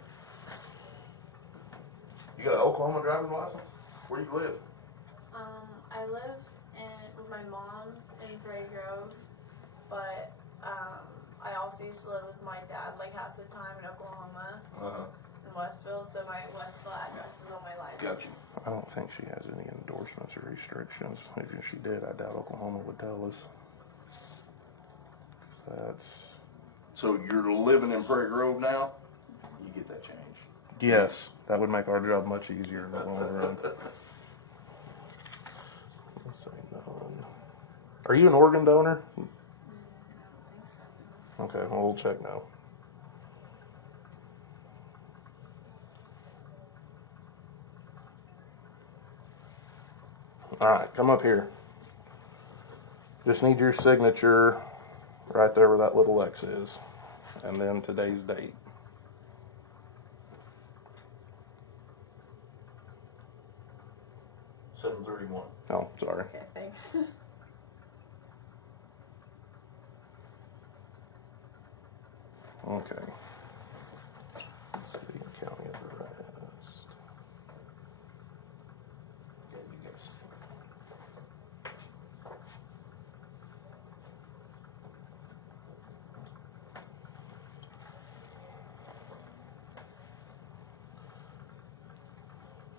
You got an Oklahoma driver's license? Where you live? I live with my mom in Gray Grove, but I also used to live with my dad like half the time in Oklahoma, in Westville, so my Westville address is on my license. Gotcha. I don't think she has any endorsements or restrictions. If she did, I doubt Oklahoma would tell us. So you're living in Prairie Grove now? You get that changed. Yes, that would make our job much easier in the long run. Let's say no. Are you an organ donor? I don't think so. Okay, well, we'll check now. All right, come up here. Just need your signature right there where that little X is, and then today's date. $7:31. Oh, sorry. Okay, thanks. Okay. City and county address. Yeah, you got to.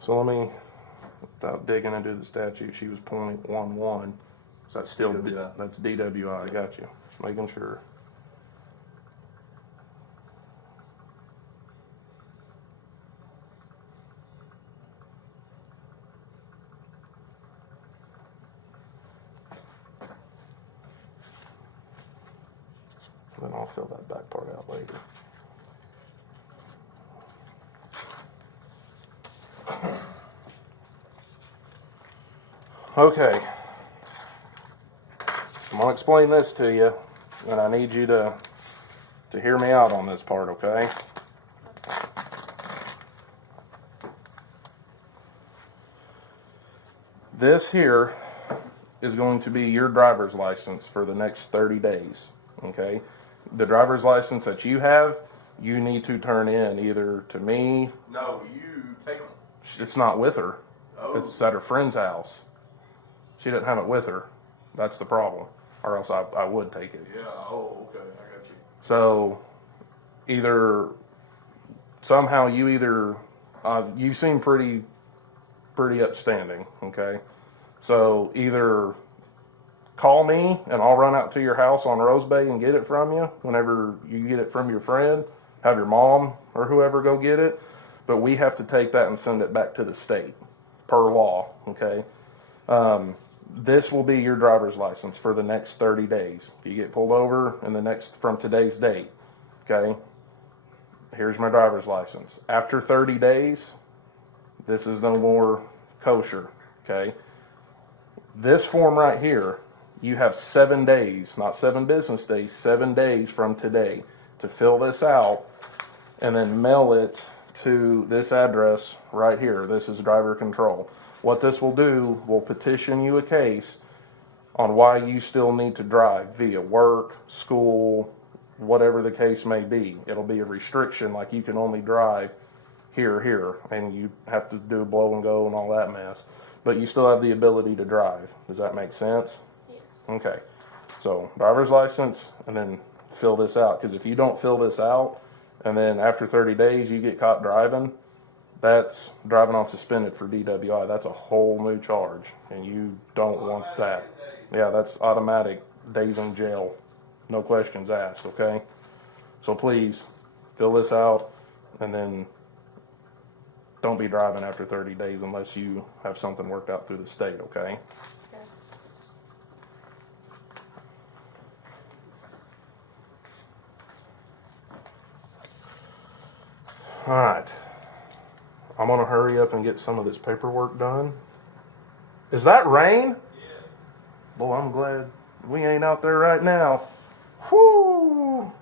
So let me, without digging into the statute, she was .11. So that's still, DWI. that's DWI, I got you. Just making sure. Then I'll fill that back part out later. Okay. I'm gonna explain this to you, and I need you to hear me out on this part, okay? This here is going to be your driver's license for the next 30 days, okay? The driver's license that you have, you need to turn in either to me. No, you take them. It's not with her. Oh. It's at her friend's house. She didn't have it with her. That's the problem. Or else I would take it. Yeah, oh, okay, I got you. So either somehow you seem pretty upstanding, okay? So either call me and I'll run out to your house on Rose Bay and get it from you whenever you get it from your friend. Have your mom or whoever go get it. But we have to take that and send it back to the state per law, okay? This will be your driver's license for the next 30 days. If you get pulled over from today's date, okay? Here's my driver's license. After 30 days, this is no more kosher, okay? This form right here, you have 7 days, not 7 business days, 7 days from today to fill this out and then mail it to this address right here. This is driver control. What this will do will petition you a case on why you still need to drive via work, school, whatever the case may be. It'll be a restriction, like you can only drive here, and you have to do a blow and go and all that mess. But you still have the ability to drive. Does that make sense? Yes. Okay. So driver's license, and then fill this out. Because if you don't fill this out, and then after 30 days you get caught driving, that's driving on suspended for DWI. That's a whole new charge, and you don't want that. Yeah, that's automatic days in jail. No questions asked, okay? So please, fill this out, and then don't be driving after 30 days unless you have something worked out through the state, okay? Okay. All right. I'm going to hurry up and get some of this paperwork done. Is that rain? Yeah. Boy, I'm glad we ain't out there right now. Whoo!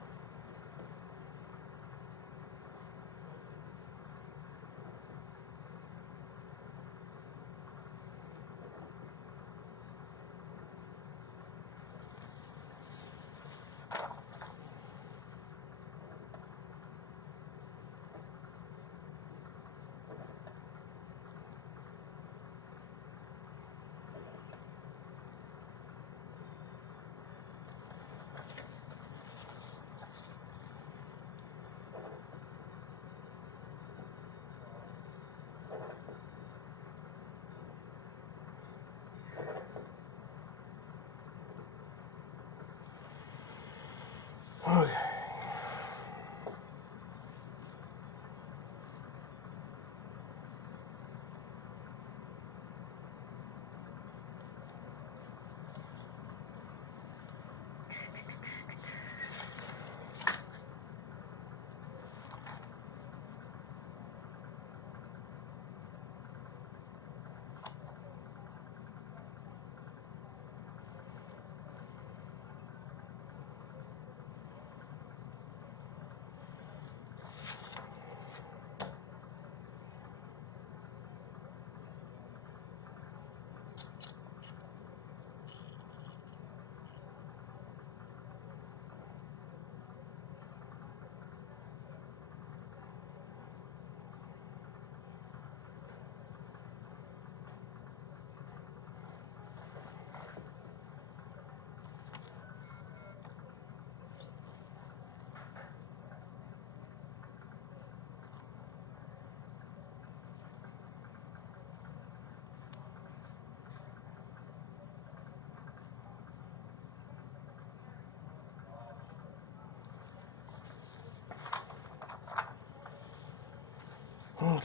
Okay.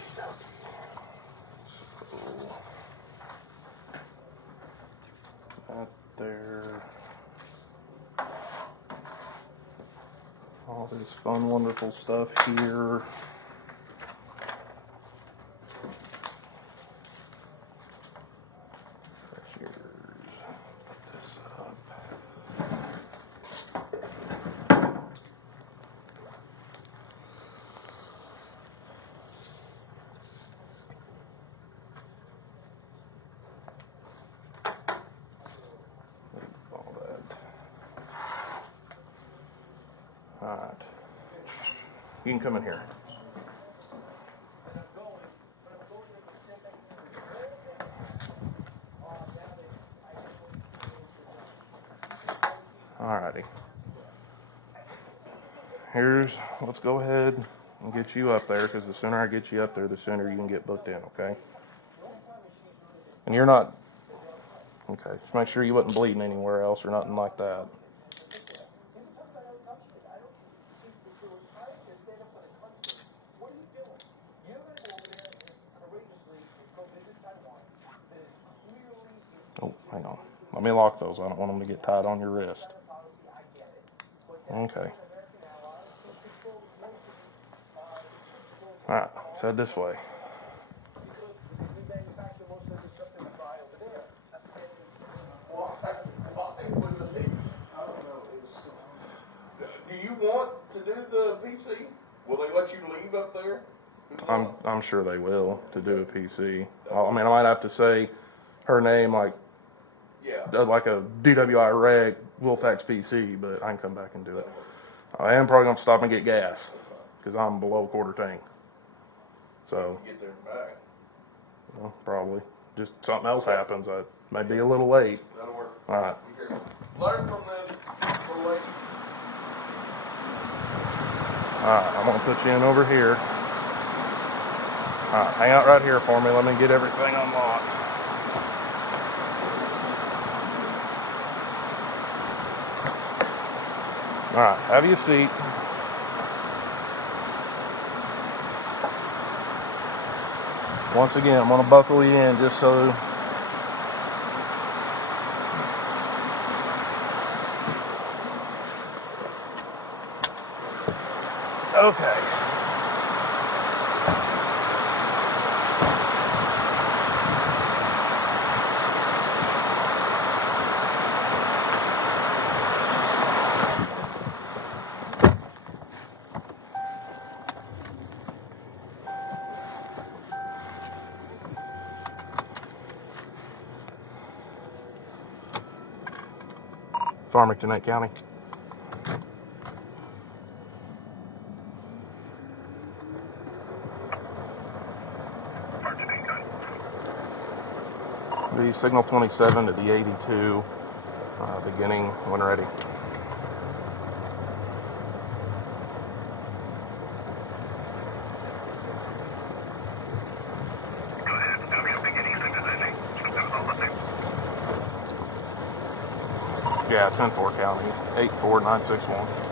That there. All this fun, wonderful stuff here. That's yours. Put this up. All that. All right. You can come in here. Alrighty. Let's go ahead and get you up there, because the sooner I get you up there, the sooner you can get booked in, okay? And you're not, okay, just make sure you wasn't bleeding anywhere else or nothing like that. Oh, hang on. Let me lock those. I don't want them to get tied on your wrist. Okay. All right, let's head this way. Do you want to do the PC? Will they let you leave up there? I'm sure they will to do a PC. I mean, I might have to say her name like a DWI reg Wilfax PC, but I can come back and do it. I am probably gonna stop and get gas because I'm below quarter tank. So, Get there and back. well, probably. Just something else happens. I may be a little late. That'll work. All right. Be careful. Learn from this little lady. All right, I'm gonna put you in over here. All right, hang out right here for me. Let me get everything unlocked. All right, have your seat. Once again, I'm gonna buckle you in just so. Okay. Farmington County. The signal 27 to the 82, beginning when ready. Yeah, 10-4 County, 84961.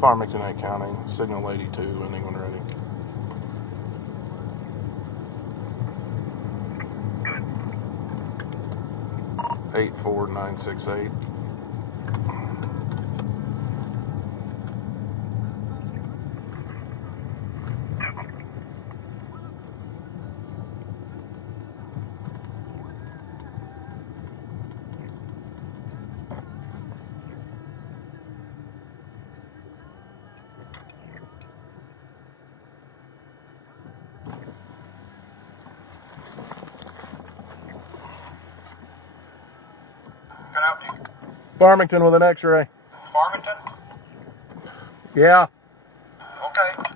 Farmington County, signal 82, ending when ready. Good. 84968. Can I help you? Farmington with an X-ray. Farmington? Yeah. Okay.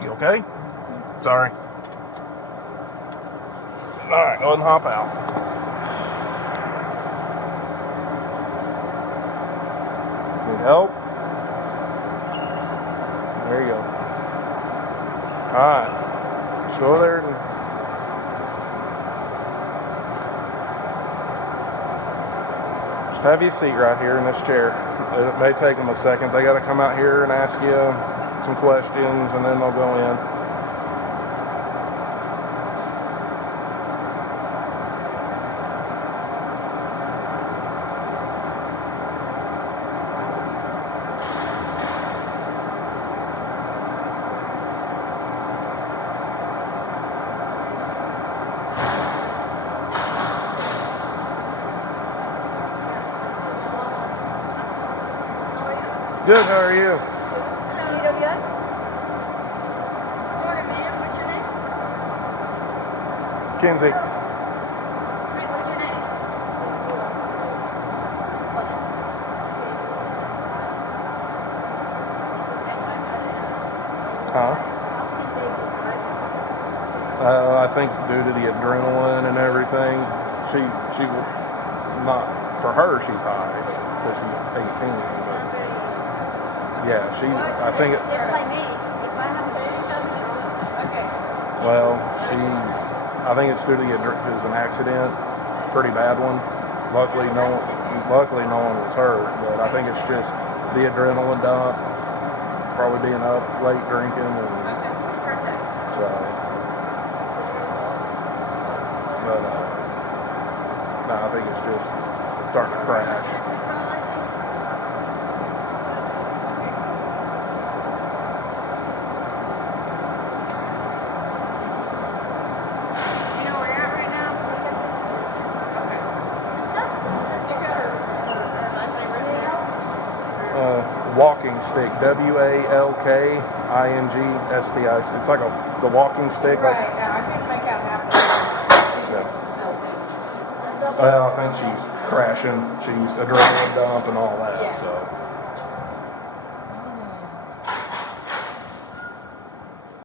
You okay? Sorry. All right, go ahead and hop out. Need help? There you go. All right, just go there and just have your seat right here in this chair. It may take them a second. They got to come out here and ask you some questions, and then they'll go in. Good, how are you? Hello. You doing good? Morning, ma'am. What's your name? Kensi. Wait, what's your name? Huh? I think due to the adrenaline and everything, she will not, for her she's high because she's 18. But yeah, I think, It's like me. If I have a baby, okay. well, I think it's due to it was an accident, pretty bad one. Luckily no one was hurt, but I think it's just the adrenaline dump, probably being up late drinking, and so. But no, I think it's just starting to crash. You know where you're at right now? You got her last name written down? Walking stick, WALKINGSTIC. It's like the walking stick. Right, I couldn't make out half of it. Well, I think she's crashing. She's adrenaline dump and all that. Yeah. So.